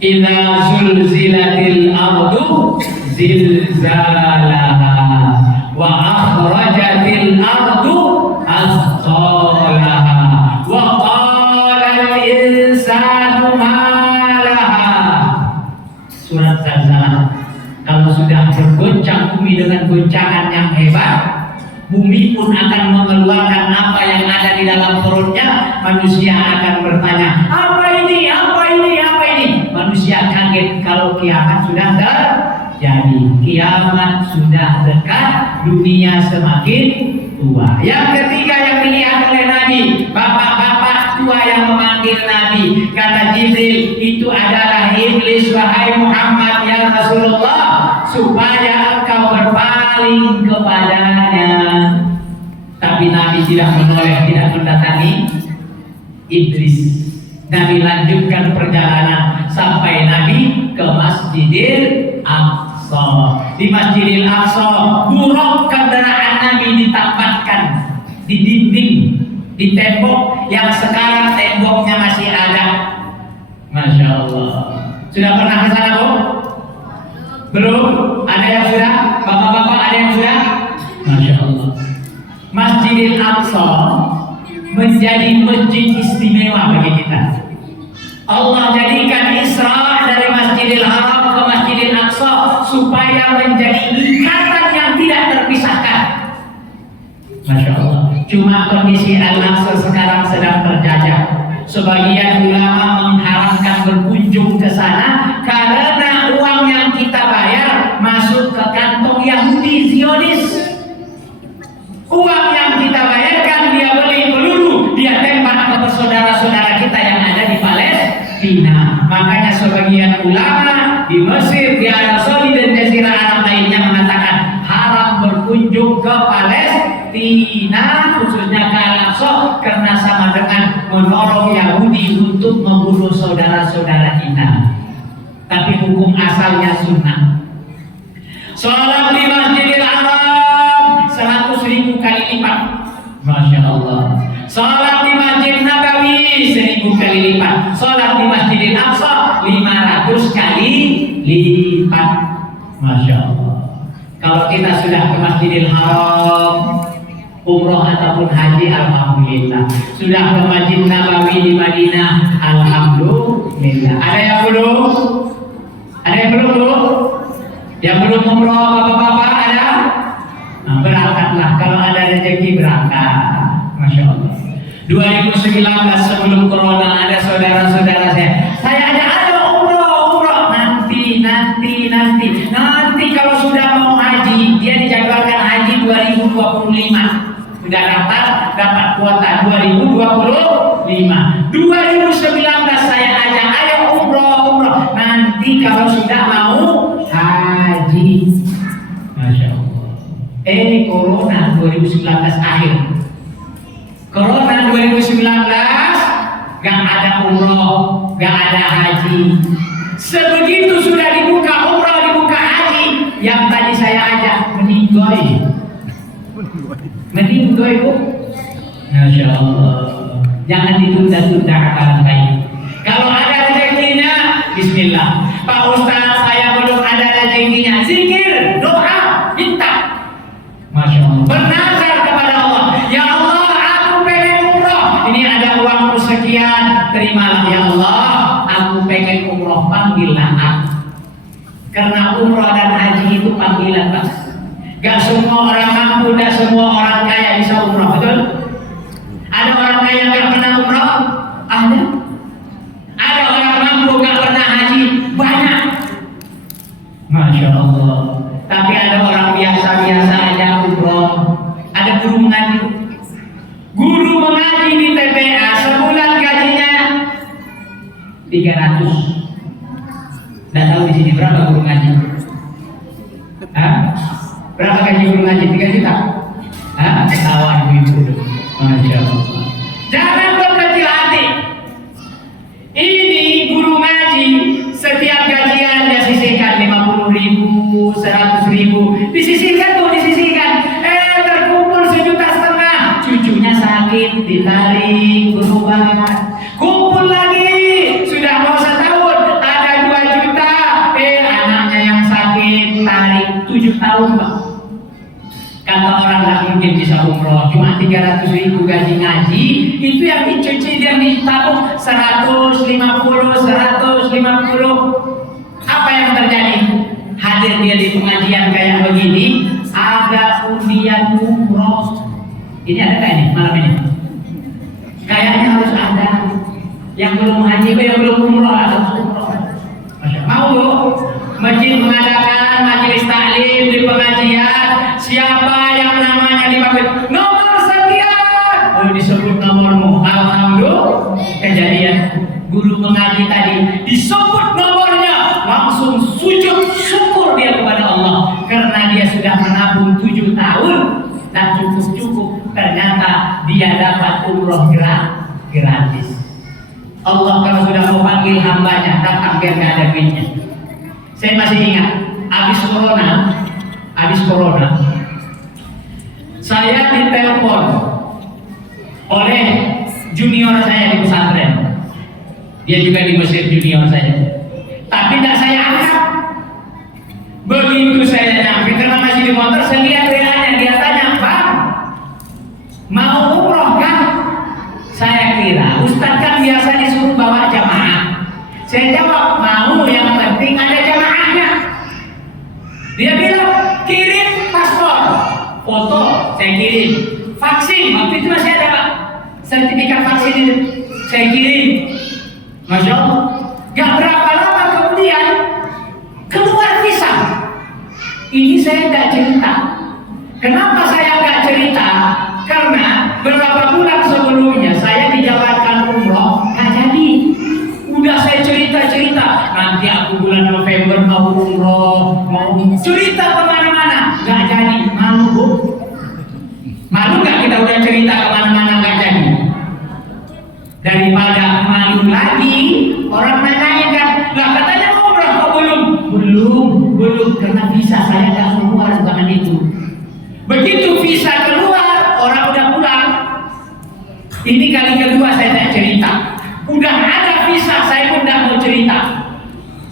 Idza zulzilatil ardu zilzalaha wa akhrajatil ardu asqalaha wa qala al-insanu ma laha. Surat Zalzalah. Kalau sudah bergoncang bumi dengan goncangan yang hebat, bumi pun akan mengeluarkan apa yang ada di dalam perutnya. Manusia akan bertanya, apa ini, apa ini, apa ini. Manusia kaget kalau kiamat sudah terjadi. Kiamat sudah dekat, dunia semakin tua. Yang ketiga yang dilihat oleh Nabi, bapak-bapak tua yang memanggil Nabi. Kata Jibril, itu adalah iblis, wahai Muhammad ya Rasulullah, supaya engkau berpaling kepadanya. Tapi Nabi tidak menoleh, tidak mendatangi iblis. Nabi lanjutkan perjalanan sampai Nabi ke Masjidil Aqsa. Di Masjidil Aqsa, buruk kendaraan Nabi ditempatkan di dinding, di tembok yang sekarang temboknya masih ada. Masya Allah. Sudah pernah ke sana, Bu? Belum? Ada yang sudah? Bapak-bapak ada yang sudah? Masya Allah. Masjidil Aqsa menjadi masjid istimewa bagi kita. Allah jadikan Isra dari Masjidil Haram ke Masjidil Aqsa supaya menjadi ikatan yang tidak terpisahkan. Masya Allah. Cuma kondisi Al-Aqsa sekarang sedang terjajah. Sebagian ulama mengharamkan berkunjung ke sana karena uang yang kita bayar masuk ke kantong Yahudi Zionis. Uang yang kita bayarkan dia beli peluru, dia tembak ke saudara-saudara kita yang ada di Palestina. Makanya sebagian ulama di Mesir, di Arab Saudi dan Jazirah Arab lainnya mengatakan haram berkunjung ke Palestina, khususnya ke Al-Aqsa, karena sama dengan menolong Yahudi untuk membunuh saudara-saudara kita. Tapi hukum asalnya sunnah. Salat di Masjidil Haram 100.000 kali lipat. Masya Allah. Salat di Masjid Nabawi 1000 kali lipat. Salat di Masjidil Aqsa 500 kali lipat. Masya Allah. Kalau kita sudah ke Masjidil Haram, umroh ataupun haji, alhamdulillah. Sudah ke Masjid Nabawi di Madinah, alhamdulillah. Ada yang belum? Ada yang belum, Bu? Yang belum umroh, bapak-bapak ada? Nah, berangkatlah, kalau ada rezeki berangkat. Masya Allah. 2019 sebelum corona ada saudara-saudara saya ada umroh. Nanti kalau sudah mau haji, dia dijadwalkan haji 2025. Sudah dapat kuota 2025. 2019 saya ajak, ayo umroh. Nanti kalau sudah mau haji. Masya Allah. Corona 2019 akhir. Corona 2019 gak ada umroh, gak ada haji. Sebegitu sudah dibuka umroh, dibuka haji, yang tadi saya ajak meninggoy, Bu. Masya Allah. Jangan ditunda-tunda amalan baik. Kalau ada rezekinya, bismillah. Pak Ustaz, saya belum ada rezekinya, zikir, doa, minta. Masya Allah. Bernazar kepada Allah, ya Allah, aku pengen umroh. Ini ada uangku sekian, terimalah ya Allah. Aku pengen umroh, panggillah aku. Karena umroh dan haji itu panggilan, Pak. Gak semua orang mampu, gak semua orang kaya bisa umroh, betul? Ada orang kaya gak pernah umroh? Ada. Ada orang mampu gak pernah haji? Banyak. Masya Allah. Tapi ada orang biasa-biasa aja umroh. Ada guru mengaji. Guru mengaji di TPA sebulan gajinya 300. Nggak tahu di sini berapa guru ngaji? Hah? Berapa gaji guru ngaji? 3 juta? Hah? Tawa ibu-ibu. Masya Allah. Jangan berkecil hati. Ini guru ngaji, setiap gajian dia sisihkan 50.000, 100.000, disisihkan. Terkumpul 1,5 juta. Cucunya sakit, ditarik, berobat. Kumpul lagi, sudah mau setahun, ada 2 juta. Anaknya yang sakit, tarik. 7 tahun Pak. Kata orang nggak mungkin bisa umroh, cuma 300.000 gaji ngaji, itu yang dicuci dan ditabung 150. Apa yang terjadi? Hadir dia di pengajian kayak begini, ada undian umroh. Ini ada kayak ini malam ini? Kayaknya harus ada. Yang belum haji, yang belum umroh harus umroh. Mau Bu? Masjid mengadakan majelis taklim di pengajian, siapa yang namanya dipanggil nomor sekian, disebut nomormu. Alhamdulillah, kejadian guru mengaji tadi disebut nomornya, langsung sujud syukur dia kepada Allah karena dia sudah menabung 7 tahun dan cukup. Ternyata dia dapat umroh gratis. Allah kalau sudah mau panggil hambanya, datang biar gak ada duitnya. Saya masih ingat, habis corona, saya ditelepon oleh junior saya di pesantren. Dia juga di Mesir junior saya. Tapi tidak saya angkat. Begitu saya nyampe, karena masih di motor, saya lihat WA-nya, dia tanya, Pak, mau umroh kan? Saya kira Ustadz kan biasa disuruh bawa jamaah. Saya jawab, mau, yang penting ada jamaahnya. Dia bilang, kirim paspor, foto, saya kirim. Vaksin, waktu itu masih ada Pak, sertifikat vaksin itu, saya kirim. Masya Allah, gak berapa lama kemudian keluar visa. Ini saya gak cerita. Kenapa saya gak cerita? Karena beberapa bulan sebelumnya saya dijabarkan umroh, gak jadi. Udah saya cerita, nanti aku bulan November mau umroh, mau cerita kemana-mana, gak jadi. Malu Bu? Malu gak kita udah cerita kemana-mana gak jadi? Daripada malu lagi, orang nanyain kan, lah katanya mau umroh kok belum? Belum, karena visa saya gak keluar zaman itu. Begitu visa keluar, orang udah pulang. Ini kali kedua saya tak cerita. Udah ada visa, saya pun tidak mau cerita.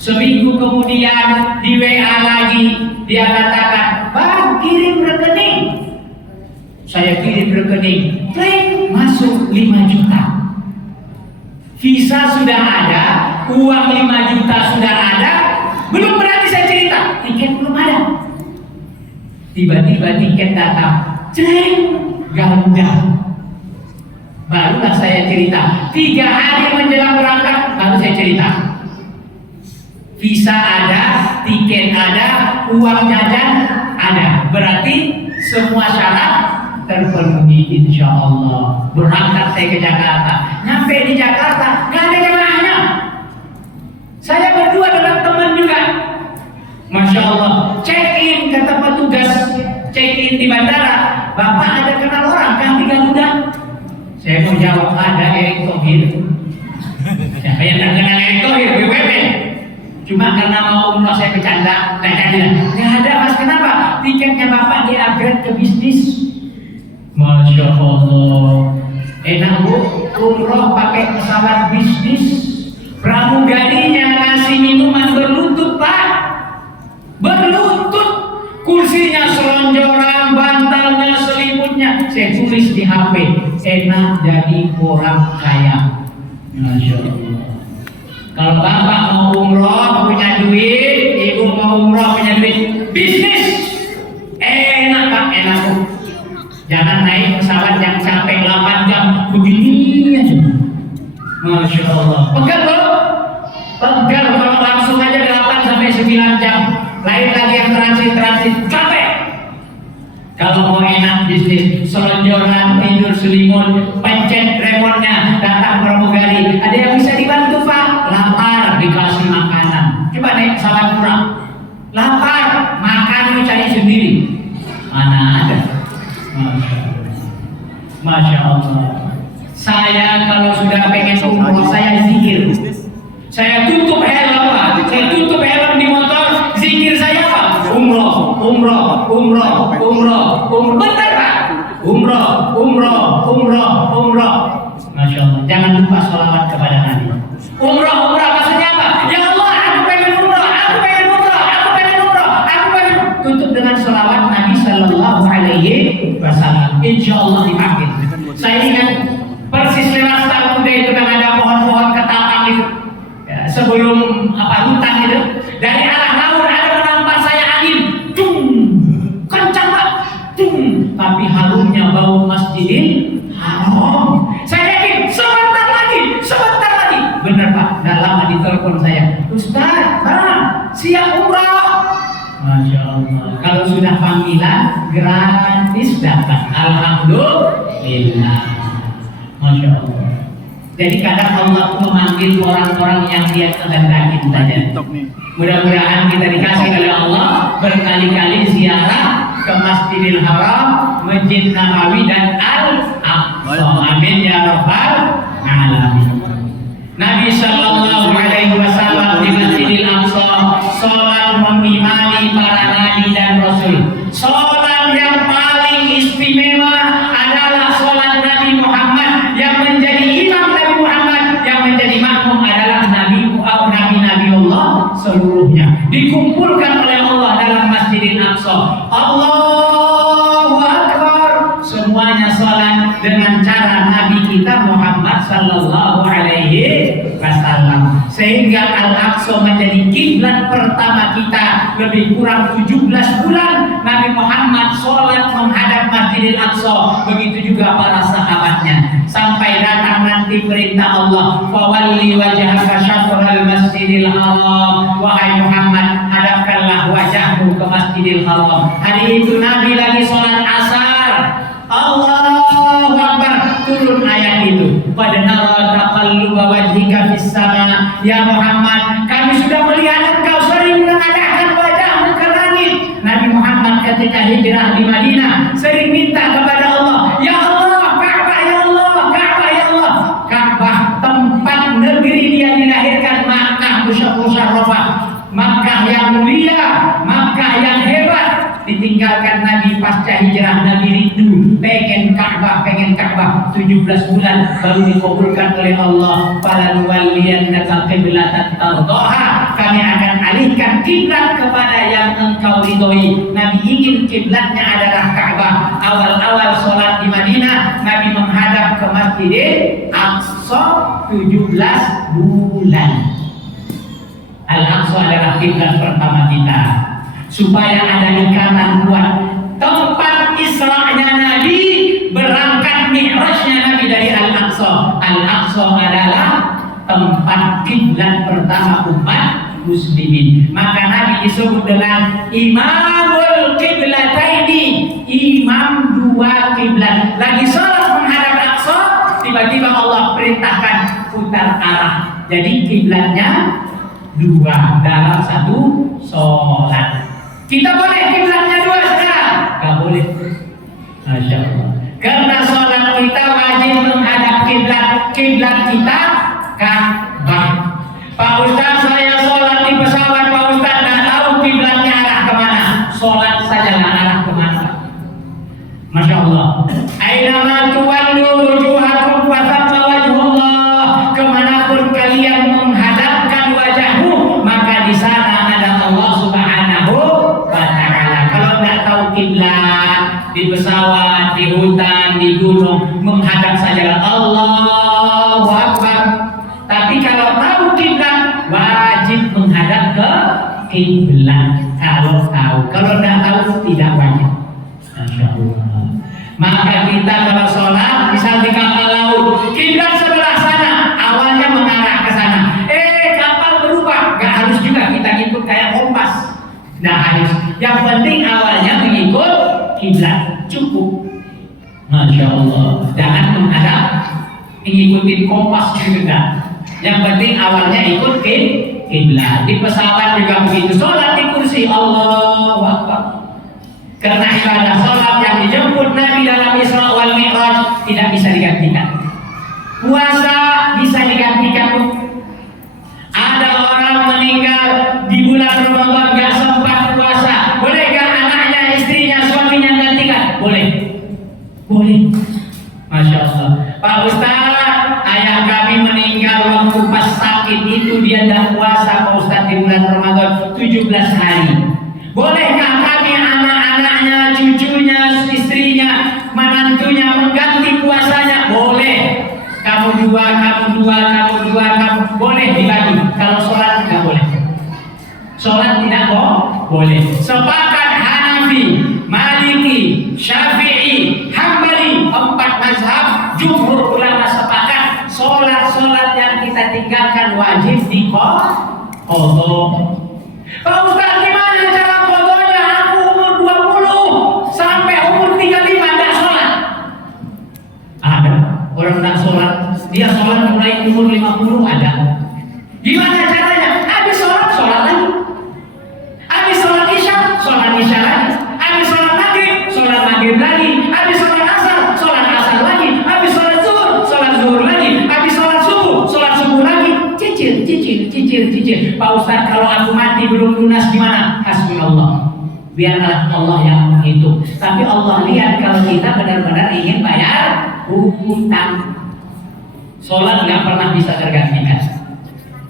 Seminggu kemudian di WA lagi, dia katakan, Bang, kirim rekening. Saya kirim rekening, klik, masuk 5 juta. Visa sudah ada, uang 5 juta sudah ada, belum berarti saya cerita, tiket belum ada. Tiba-tiba tiket datang, ceng, Garuda. Barulah saya cerita. 3 hari menjelang berangkat, baru saya cerita. Visa ada, tiket ada, uang jajan ada. Berarti semua syarat terpenuhi insya Allah. Berangkat saya ke Jakarta. Nyampe di Jakarta, gak ada jemaahnya. Saya berdua dengan teman juga. Masya Allah, check in kata petugas check in di bandara. Bapak ada kenal orang kan di Garuda? Saya mau jawab ada, Erick Thohir. Siapa yang tak kenal Erick Thohir? BUMN. Cuma karena mau umroh saya bercanda, tak jadi. Nggak ada Mas, kenapa? Tiketnya Bapak di-upgrade ke bisnis. Masya Allah, enak Bu, umroh pakai pesawat bisnis. Pramugarinya ngasih minuman berlutut Pak, berlutut, kursinya selonjoran, bantalnya, selimutnya. Saya tulis di HP, enak jadi orang kaya. Masya Allah. Kalau Bapak mau umroh punya duit, Ibu mau umroh punya duit, bisnis enak Pak, enak Bu. Jangan naik pesawat yang capek 8 jam begini aja. Masya Allah. Pegal loh. Pegal kalau langsung aja 8 sampai 9 jam. Lain lagi yang transit capek. Kalau mau enak bisnis, selonjoran, tidur selimut, pencet remote-nya, datang pramugari. Ada yang bisa dibantu Pak? Lapar, dikasih makanan. Coba naik pesawat murah. Lapar, makan cari sendiri. Mana ada? Masya Allah. Saya kalau sudah pengen umroh, saya zikir. Saya tutup helm Pak. Saya tutup helm di motor. Zikir saya apa? Umroh. Bentar Pak. Umroh. Masya Allah. Jangan lupa sholawat kepada Nabi. Umroh maksudnya apa? Ya Allah, aku pengen umroh. tutup dengan sholawat Nabi Sallallahu Alaihi Wasallam. Insya Allah dipakai. Saya ingat persis lewat tahun itu kan ada pohon-pohon ketapang itu. Ya, sebelum hutan itu, dari arah laut ada menampar saya angin, kencang pak, tapi harumnya bau Masjidil Haram. Saya yakin sebentar lagi, benar pak, tidak lama ditelepon saya, Ustaz, siap umrah. Masya Allah, kalau sudah panggilan gratis datang, alhamdulillah, Masya Allah. Jadi kadang Allah memanggil orang-orang yang dia kehendaki saja. Mudah-mudahan kita dikasih oleh Allah berkali-kali ziarah ke Masjidil Haram, Masjid Nabawi dan Al-Aqsa. Amin ya rabbal alamin. Nabi Sallallahu Alaihi Wasallam di Masjidil Aqsa sholat mengimami para nabi dan rasul. Sholat yang paling istimewa adalah sholat Nabi Muhammad, yang menjadi imam Nabi Muhammad, yang menjadi makmum adalah Nabi Allah seluruhnya. Dikumpulkan oleh Allah dalam Masjidil Aqsa. Allahu Akbar. Semuanya sholat dengan cara Nabi kita Muhammad Sallallahu Alaihi Wasallam, sehingga Al-Aqsa menjadi kiblat pertama kita. Lebih kurang 17 bulan Nabi Muhammad sholat menghadap Masjidil Aqsa. Begitu juga para sahabatnya, sampai datang nanti perintah Allah, fawalli wajhaka syatral Masjidil Haram. Wahai Muhammad, hadapkanlah wajahmu ke Masjidil Haram. Hari itu Nabi lagi sholat asar. Allahu Akbar, turun ayat itu. Qad nara taqalluba wajhika fis sama. Ya Muhammad, kami sudah melihat engkau sering mengadahkan wajahmu ke langit. Nabi Muhammad ketika hijrah di Madinah sering minta kepada Allah, ya Allah, Ka'bah ya Allah, Ka'bah ya Allah. Ka'bah tempat negeri dia dilahirkan, Makkah musyarrafah, Makkah yang mulia, Makkah yang hebat. Ditinggalkan Nabi pasca hijrah, Nabi rindu pengen Ka'bah 17 bulan baru dikabulkan oleh Allah. Falanuwalliyannaka qiblatan tardaha, kami akan alihkan kiblat kepada yang engkau ridhoi. Nabi ingin kiblatnya adalah Ka'bah. Awal-awal sholat di Madinah, Nabi menghadap ke Masjidil Aqsa 17 bulan. Al-Aqsa adalah kiblat pertama kita, supaya ada ikatan kuat. Tempat Isra'nya Nabi, berangkat Mi'rajnya Nabi dari Al-Aqsa. Al-Aqsa adalah tempat kiblat pertama umat muslimin. Maka Nabi disebut dengan Imamul Qiblataini, imam dua kiblat. Lagi sholat menghadap Aqsa, tiba-tiba Allah perintahkan putar arah. Jadi kiblatnya dua dalam satu sholat. Kita boleh kiblatnya dua sekarang? Gak boleh. Masya Allah. Karena sholat kita wajib menghadap kiblat kita Ka'bah. Pak Ustaz, saya sholat di pesawat, Pak Ustaz nggak tahu kiblatnya arah kemana. Sholat sajalah arah kemana. Masya Allah. Ainama tuwallu wujuhakum wa thamma wajhullah. Kemanapun kalian menghadapkan wajahmu, maka di sana ada Allah Subhanahu wa Ta'ala. Kalau nggak tahu kiblat, di pesawat, di hutan, di gunung, menghadap saja Allahu Akbar. Tapi kalau tahu kiblat, wajib menghadap ke kiblat. Kalau tahu, kalau nggak tahu tidak wajib. Masya Allah. Maka kita kalau sholat, misal di kapal laut, kiblat sebelah sana, awalnya mengarah ke sana. Kapal berubah, nggak harus juga kita ikut kayak kompas. Nah harus. Yang penting awalnya mengikut kiblat, cukup. Masya Allah. Jangan menghadap, mengikuti kompas juga. Yang penting awalnya ikut kiblat. Di pesawat juga begitu. Sholat di kursi, Allahu Akbar. Karena ibadah sholat yang dijemput Nabi dalam Isra wal Mi'raj tidak bisa digantikan. Puasa bisa digantikan. Ada orang meninggal di bulan Ramadan gak sempat puasa, bolehkah anaknya, istrinya, suaminya gantikan? Boleh. Boleh. Masya Allah. Pak Ustaz, ayah kami meninggal waktu pas sakit itu, dia tidak puasa Pak Ustaz di bulan Ramadan 17 hari. Bolehkah kami foto. Pak Ustaz, gimana cara fotonya? Aku umur 20 sampai umur 35 tidak sholat. Ada orang tidak sholat, dia sholat mulai umur 50 ada. Gimana caranya? Habis sholat, sholat lagi. Habis sholat isya lagi. Habis sholat maghrib lagi. Habis sholat asar lagi. Habis sholat zuhur lagi. Habis sholat subuh lagi. Cicil. Pak Ustaz, kalau aku mati belum lunas gimana? Hasbunallah. Biarlah Allah yang menghitung. Tapi Allah lihat kalau kita benar-benar ingin bayar hutang. Sholat nggak pernah bisa tergantikan.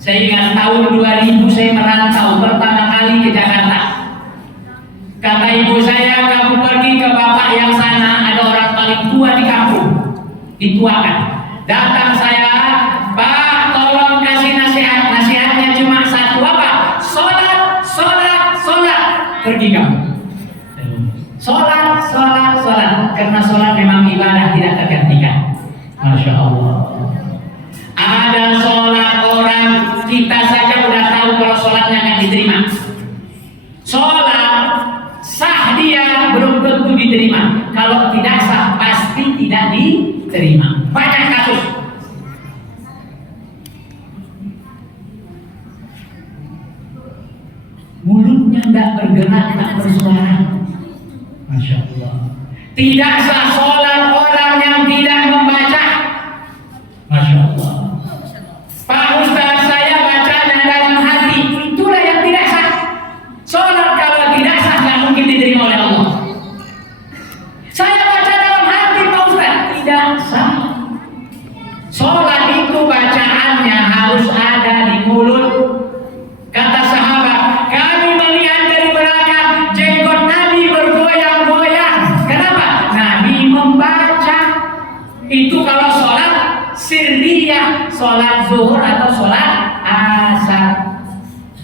Saya ingat tahun 2000 saya merantau pertama kali ke Jakarta. Kata ibu saya, kamu pergi ke bapak yang sana, ada orang paling tua di kampung, dituakan. Datang saya, Pak, tolong kasih nasihat. Nasihatnya cuma satu, apa? Sholat. Pergi kamu. Sholat. Karena sholat memang ibadah tidak tergantikan. Masya Allah. Ada sholat orang, kita saja udah tahu kalau sholatnya nggak diterima. Sholat sah dia belum tentu diterima. Kalau tidak sah pasti tidak diterima. Banyak kasus. Mulutnya nggak bergerak, nggak bersuara. Masya Allah. Tidak sah sholat orang yang tidak membaca. Masya Allah. Pak Ustaz, saya bacanya dalam hati. Itulah yang tidak sah. Sholat kalau tidak sah nggak mungkin diterima oleh Allah. Saya baca dalam hati, Pak Ustaz, tidak sah. Sholat itu bacaannya harus ada di mulut. Kata sahabat, kami melihat dari belakang jenggot Nabi bergoyang-goyang. Kenapa? Nabi membaca. Itu kalau sholat sirriyah, sholat zuhur atau sholat asar.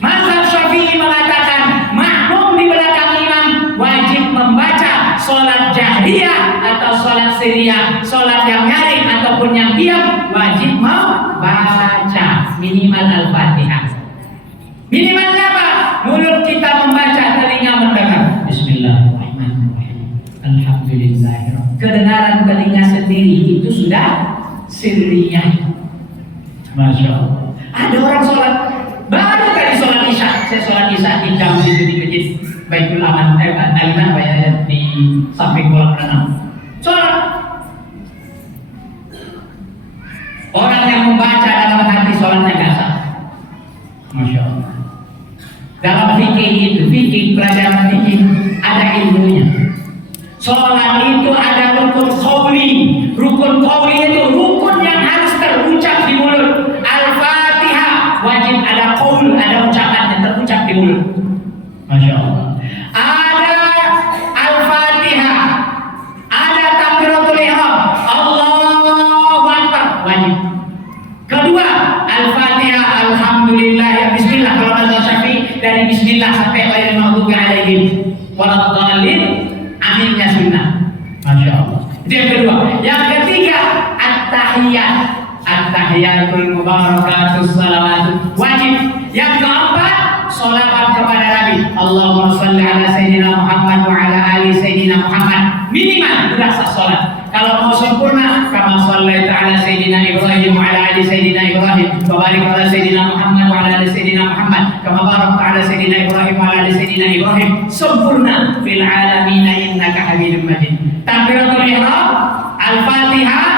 Mazhab Syafi'i mengatakan makmum di belakang imam wajib membaca. Sholat jahriyah atau sholat sirriyah, sholat yang nyaring ataupun yang diam, wajib membaca minimal Al-Fatihah. Minimalnya apa? Mulut kita membaca, telinga mendengar. Bismillahirrahmanirrahim. Alhamdulillah. Kedengaran telinga sendiri itu sudah sirriyah. Masya Allah. Ada orang sholat, baru tadi sholat isya. Saya sholat isya di jam itu di masjid Baitul Aman, Taliban di samping kolam renang. Sholat. Orang yang membaca dalam hati sholatnya nggak sah. Masya Allah. Dalam fikih itu, pelajaran fikih ada ilmunya. Sholat itu ada rukun qauli. Rukun qauli itu rukun yang harus terucap di mulut. Al-Fatihah wajib ada qaul, ada ucapan yang terucap di mulut. Masya Allah. Ada Al-Fatihah, ada takbiratul ihram, Allahu Akbar, wajib. Kedua, Al-Fatihah, Alhamdulillah, ya Bismillah. Kalau mazhab Syafi'i dari Bismillah sampai ghairil maghdubi alaihim waladhdallin, aminnya sunnah. Masya Allah. Itu yang kedua. Yang ketiga, At-Tahiyat. At-Tahiyatul Mubarakatus Salawatu, wajib. Yang keempat, sholawat kepada Nabi. Allahumma sholli ala Sayyidina Muhammad wa ala ali Sayyidina Muhammad. Minimal sudah sah sholat. Kalau mau sempurna, kama shallaita ala Sayyidina Ibrahim wa ala ali Sayyidina Ibrahim wa barik ala Sayyidina Muhammad wa ala ali Sayyidina Muhammad kama barakta ala Sayyidina Ibrahim wa ala ali Sayyidina Ibrahim. Sempurna fil alamin innaka Hamidum Majid. Takbiratul ihram, Al-Fatihah,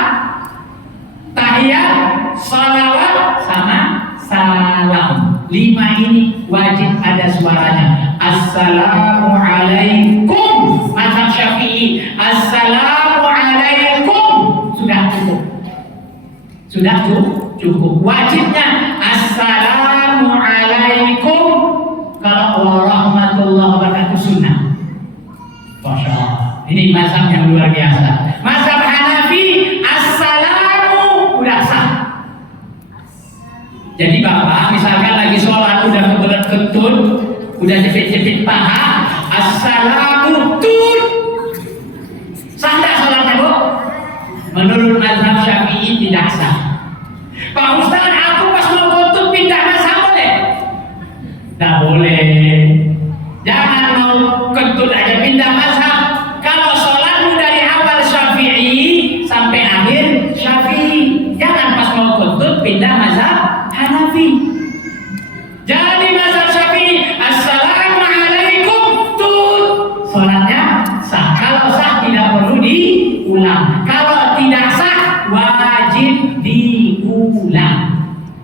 tahiyat, salawat sama salam. 5 ini wajib ada suaranya. Assalamualaikum. Mazhab Syafi'i, Assalamualaikum. Sudah cukup. Wajibnya Assalamualaikum. Kalau warahmatullahi wabarakatuh sunnah. Masya Allah. Ini mazhab yang luar biasa. Mazhab Hanafi, Assalamu udah sah. Jadi bapak misalkan lagi sholat udah kebelet kentut, udah jepit-jepit paha, Assalamu tut, sah tak sholatnya bu? Menurut mazhab Syafi'i tidak sah. Pak Ustaz, aku pas mau kentut pindah mazhab boleh? sholatnya sah. Kalau sah tidak perlu diulang. Kalau tidak sah wajib diulang.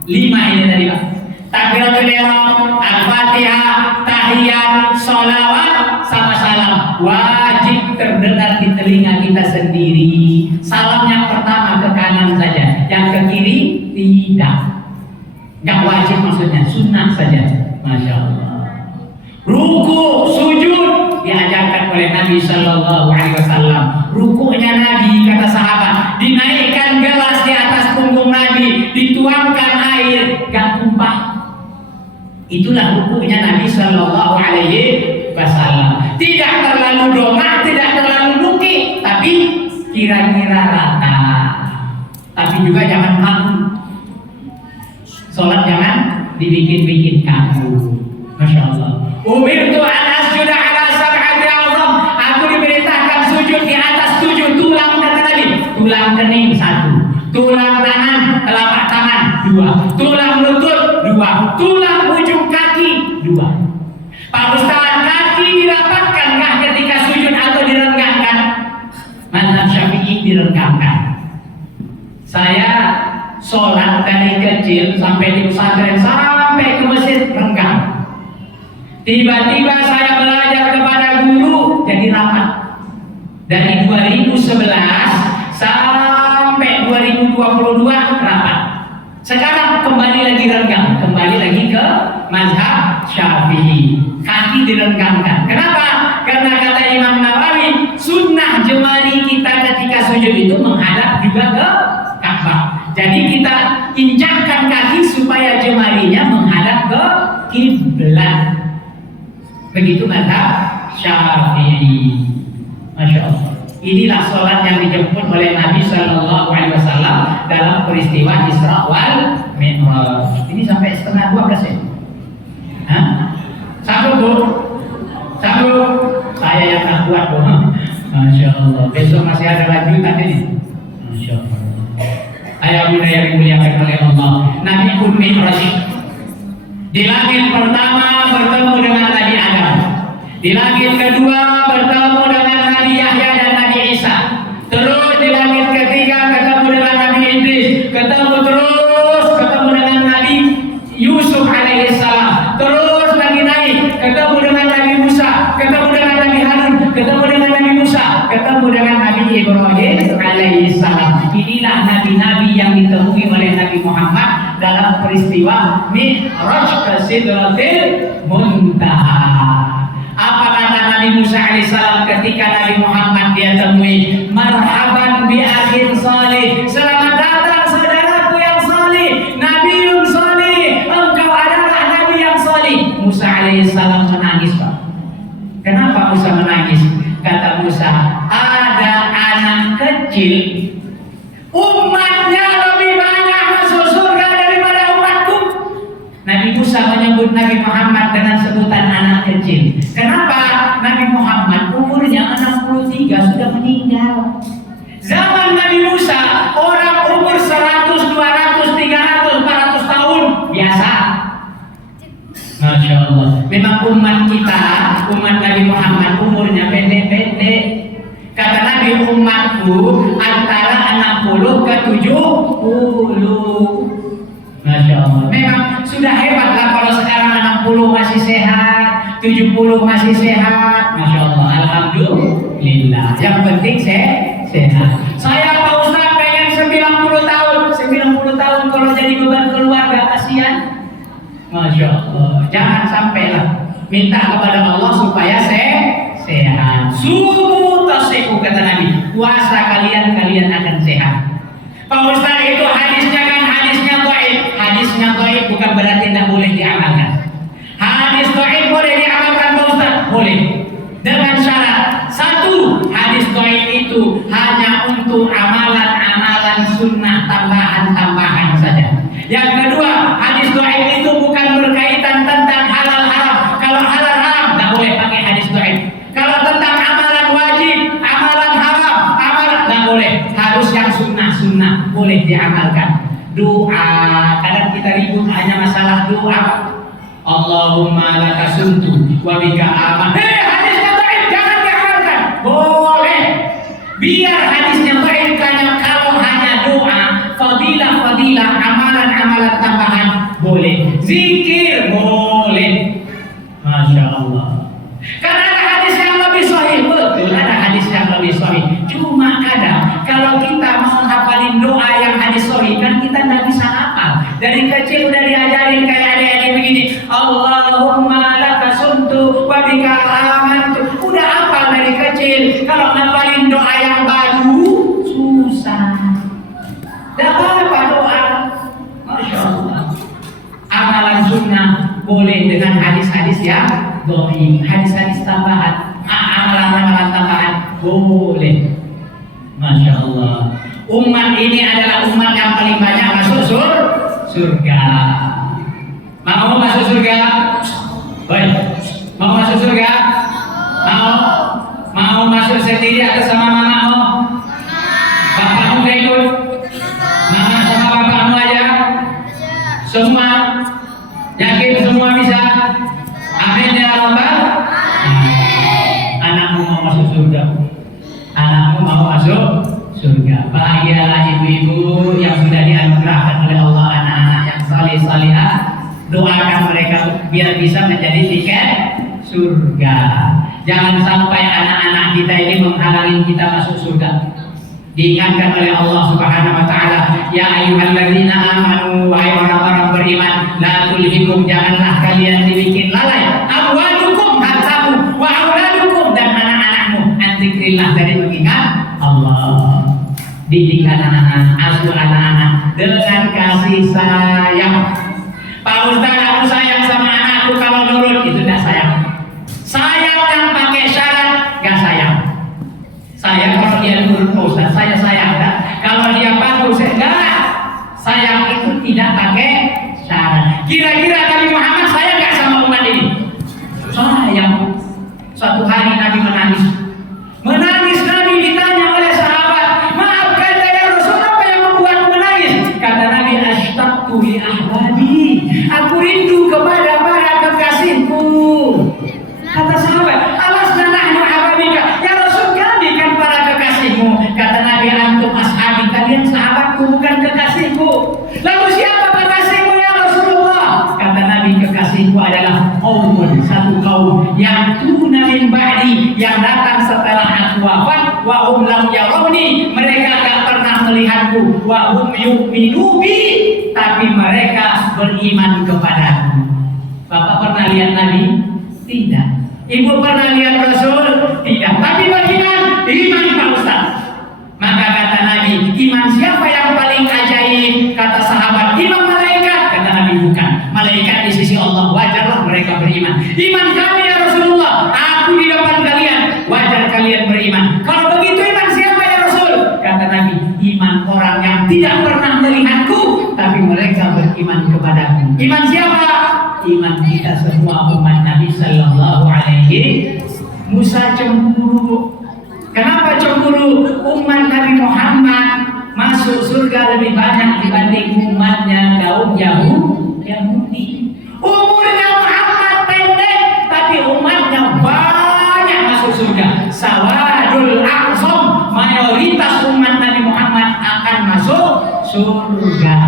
5 ini tadi Pak. Takbiratul ihram, al-fatihah, tahiyat, sholawat, sama salam wajib terdengar di telinga kita sendiri. Salam yang pertama ke kanan saja, yang ke kiri tidak. Nggak wajib maksudnya, sunnah saja. Masya Allah. Ruku, sujud diajarkan oleh Nabi Shallallahu Alaihi Wasallam. Rukunya Nabi kata sahabat, dinaikkan gelas di atas punggung Nabi, dituangkan air, gak tumpah. Itulah rukunya Nabi Shallallahu Alaihi Wasallam. Tidak terlalu dongak, tidak terlalu nukik, tapi kira-kira rata. Tapi juga jangan malu. Sholat jangan dibikin-bikin kaku. Masya Allah. Umirtu an asjuda ala sab'ati a'zam. Aku diperintahkan sujud di atas 7 tulang kata Nabi. Tulang kening 1, tulang tangan, telapak tangan 2, tulang lutut 2, tulang ujung kaki 2. Pak Ustaz, kaki dirapatkankah ketika sujud atau direnggangkan? Mazhab Syafi'i direnggangkan. Saya sholat dari kecil sampai di pesantren sampai ke masjid renggang. Tiba-tiba saya belajar kepada guru jadi rapat. Dari 2011 sampai 2022 rapat. Sekarang kembali lagi renggang, kembali lagi ke mazhab Syafi'i. Kaki direnggangkan. Kenapa? Karena kata Imam Nawawi, sunnah jemari kita ketika sujud itu menghadap juga ke Ka'bah. Jadi kita injakkan kaki supaya jemarinya menghadap ke kiblat. Begitu mazhab Syafi'i. Masya Allah. Inilah sholat yang dijemput oleh Nabi Shallallahu Alaihi Wasallam dalam peristiwa Isra wal Mi'raj. Ini sampai setengah 12 ya? Hah? Sanggup Bu? Sanggup? Saya yang tak kuat Bu. Masya Allah. Besok masih ada lanjutan ini. Masya Allah. Ayah bunda yang dimuliakan oleh Allah. Nabi pun Mi'raj. Di langit pertama bertemu dengan Nabi Adam. Di langit kedua bertemu dengan Nabi Yahya dan Nabi Isa. Terus di langit ketiga ketemu dengan Nabi Idris. Ketemu dengan Nabi Yusuf alaihissalam. Terus lagi naik ketemu dengan Nabi Musa. Ketemu dengan Nabi Harun. Ketemu dengan Nabi Musa. Ketemu dengan Nabi Ibrahim alaihissalam. Inilah nabi-nabi yang ditemui oleh Nabi Muhammad dalam peristiwa Mi'raj ke Sidratil Muntaha. Apa kata Nabi Musa alaihissalam ketika Nabi Muhammad dia temui? Marhaban bi akhin salih. Selamat datang saudaraku yang salih, Nabiun salih. Engkau adalah Nabi yang salih. Musa alaihissalam menangis Pak. Kenapa Musa menangis? Kata Musa, ada anak kecil, umatnya lebih banyak masuk surga daripada umatku. Nabi Musa menyebut Nabi Muhammad dengan sebutan anak kecil. Kenapa? Nabi Muhammad umurnya 63 sudah meninggal. Zaman Nabi Musa orang umur 100, 200, 300, 400 tahun biasa. Masya Allah. Memang umat kita, umat Nabi Muhammad umurnya pendek-pendek. Kata Nabi, umatku antara 60 ke 70. Masya Allah. Memang sudah hebat lah kalau sekarang 60 masih sehat, 70 masih sehat. Masya Allah. Alhamdulillah. Yang penting sehat. Saya Pak Ustaz pengen 90 tahun. 90 tahun kalau jadi beban keluarga kasihan. Masya Allah. Jangan sampailah. Minta kepada Allah supaya sehat. Sumu tasihu kata Nabi. Puasa kalian akan sehat. Pak Ustaz itu hadisnya dhaif. Hadisnya dhaif bukan berarti tidak boleh diamalkan. Hadis dhaif boleh diamalkan Pak Ustaz? Boleh. Dengan syarat. 1. Hadis dhaif itu hanya untuk amalan-amalan sunnah tambahan-tambahan saja. Yang kedua, hadis dhaif itu bukan berkaitan tentang halal haram. Kalau halal haram tidak boleh pakai hadis dhaif. Kalau tentang amalan wajib, amalan haram, amalan tidak boleh. Harus yang sunnah boleh diamalkan. Doa, kadang kita ribut hanya masalah doa. Allahumma laka sumtu wa bika aman. Hadisnya dhaif, jangan Biar hadisnya baik, karena kalau hanya doa, fadilah, amalan-amalan tambahan boleh, zikir boleh. Masya Allah. Karena ada hadis yang lebih sahih, betul, ada hadis yang lebih sahih. Cuma kadang kalau kita mau hafalin doa yang hadis sahih, kan kita tidak bisa hafal. Dari kecil udah diajarin kayak adik-adik begini, Allahumma laka sumtu wa bika amantu. Udah hafal dari kecil. Kalau hafalin doa yang baru susah. Tidak apa-apa doa. Masya Allah. Amalan sunnah boleh dengan hadis-hadis yang dohim, hadis-hadis tambahan, amalan-amalan tambahan boleh. Masya Allah. Umat ini adalah umat yang paling banyak masuk surga. Mau masuk surga? Baik. Mau masuk surga? Mau masuk sendiri atau sama mamamu? Bapakmu gak ikut? Mama sama bapakmu aja? Semua? Yakin semua bisa? Amin ya Rabbal. Anakmu mau masuk surga. Anakmu mau masuk surga. Bahagialah ibu-ibu yang sudah dianugerahkan oleh Allah anak-anak yang salih-salihah. Doakan mereka biar bisa menjadi tiket surga. Jangan sampai anak-anak kita ini menghalangi kita masuk surga. Diingatkan oleh Allah Subhanahu wa taala, ya ayyuhalladzina amanu, wahai orang-orang beriman, la tulhikum, janganlah kalian dibikin lalai, amwalukum, hartamu, wa auladukum, dan anak-anakmu, an dzikrillah, dari mengingat Allah. Didik anak-anak, asuh anak-anak dengan kasih sayang. Pak Ustaz, aku sayang sama anakku, kalau nurut itu tidak sayang. Sayang yang pakai syarat, gak sayang. Saya kalau dia nurut Ustaz, saya sayang. Kalau dia patuh, saya enggak. Sayang itu tidak pakai syarat. Kira-kira Nabi Muhammad sayang enggak sama umat ini? Sayang. Suatu hari Nabi menangis. Nabi ditanya oleh sahabat, maaf kata ya Rasul, apa yang membuatmu menangis? Kata Nabi, ashtaqtu li ahbabi, aku rindu kepada para kekasihku. Kata sahabat, alasna nahnu ahbabika, ya Rasul, kami kan para kekasihmu. Kata Nabi, antum ashabi, kalian sahabatku, bukan kekasihku. Lalu siapa kekasihmu ya Rasulullah? Kata Nabi, kekasihku adalah qaumun, satu kaum yang tuna min ba'di, yang datang setelah aku wafat, wa hum lam yarawni, mereka tak pernah melihatku, wa hum yu'minu bi, tapi mereka beriman kepadaku. Bapak pernah lihat Nabi? Tidak. Ibu pernah lihat Rasul? Tidak. Tapi beriman, iman Pak Ustaz. Maka kata Nabi, iman siapa yang paling ajaib? Kata sahabat, iman malaikat. Kata Nabi, bukan. Malaikat di sisi Allah, wajarlah mereka beriman. Iman kami ya Rasulullah, aku di depan kalian, wajar kalian beriman. Kalau begitu iman siapa ya Rasul? Kata Nabi, iman orang yang tidak pernah melihatku, tapi mereka beriman kepadaku. Iman siapa? Iman kita semua umat Nabi Sallallahu Alaihi. Musa cemburu. Kenapa cemburu? Umat Nabi Muhammad masuk surga lebih banyak dibanding umatnya kaum Yahudi. Umurnya Muhammad pendek, tapi umatnya banyak masuk surga. Sawadul a'zam, mayoritas umat Nabi Muhammad akan masuk surga.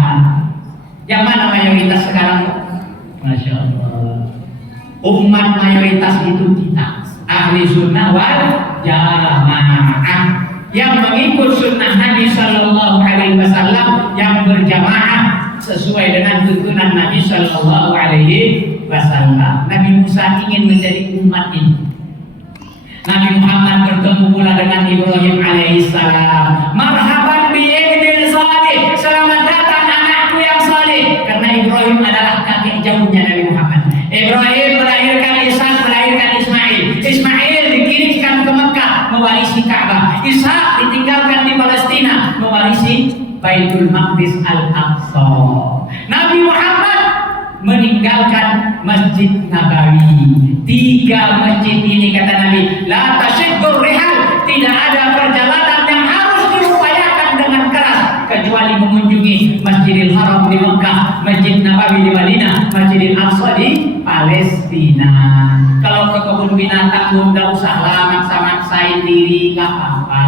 Yang mana mayoritas sekarang? Masya Allah. Umat mayoritas itu kita, ahli sunnah wal jamaah, yang mengikut sunnah Nabi Sallallahu Alaihi Wasallam, yang berjamaah sesuai dengan tuntunan Nabi Sallallahu Alaihi Wasallam. Nabi Musa ingin menjadi umat ini. Nabi Muhammad bertemu pula dengan Ibrahim alaihissalam. Marhaban bi ibnil salih, selamat datang anakku yang saleh. Karena Ibrahim adalah kakek jauhnya Nabi Muhammad. Ibrahim melahirkan Ishak, melahirkan Ismail. Ismail dikirimkan ke Mekah mewarisi Ka'bah. Ishak ditinggalkan di Palestina mewarisi Baitul Maqdis Al-Aqsa. Nabi Muhammad meninggalkan Masjid Nabawi. 3 masjid ini kata Nabi, la tasyiddur rihal, tidak ada perjalanan yang harus diupayakan dengan keras kecuali mengunjungi Masjidil Haram di Mekah, Masjid Nabawi di Madinah, Masjidil Aqsa di Palestina. Kalau ke kebun binatang tidak usah lah maksa-maksain nyusahin diri nggak apa-apa.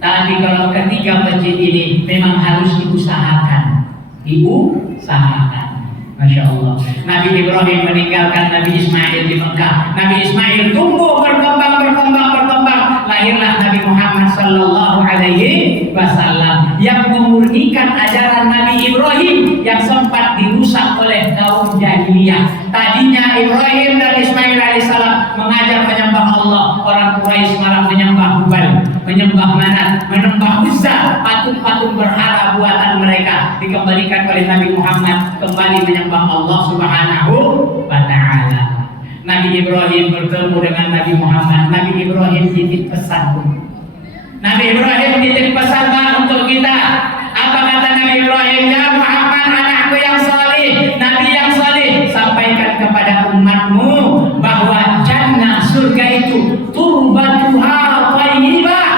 Tapi kalau ketiga masjid ini memang harus diusahakan. Masya Allah. Nabi Ibrahim meninggalkan Nabi Ismail di Mekah. Nabi Ismail tumbuh berkembang. Lahirlah Nabi Muhammad Sallallahu Alaihi Wasallam yang memurnikan ajaran Nabi Ibrahim yang sempat dirusak oleh kaum jahiliyah. Tadinya Ibrahim dan Ismail alaihissalam mengajar menyembah Allah. Orang Quraisy malah menyembah Hubal, menyembah Manat, menyembah Uzza, patung-patung berhala buatan mereka. Dikembalikan oleh Nabi Muhammad kembali menyembah Allah Subhanahu wa Ta'ala. Nabi Ibrahim bertemu dengan Nabi Muhammad. Nabi Ibrahim titip pesan. Nabi Ibrahim titip pesan untuk kita. Apa kata Nabi Ibrahim? Ya Muhammad, anakku yang saleh, Nabi yang saleh, sampaikan kepada umatmu bahwa jannah, surga itu turbatuha thayyibah.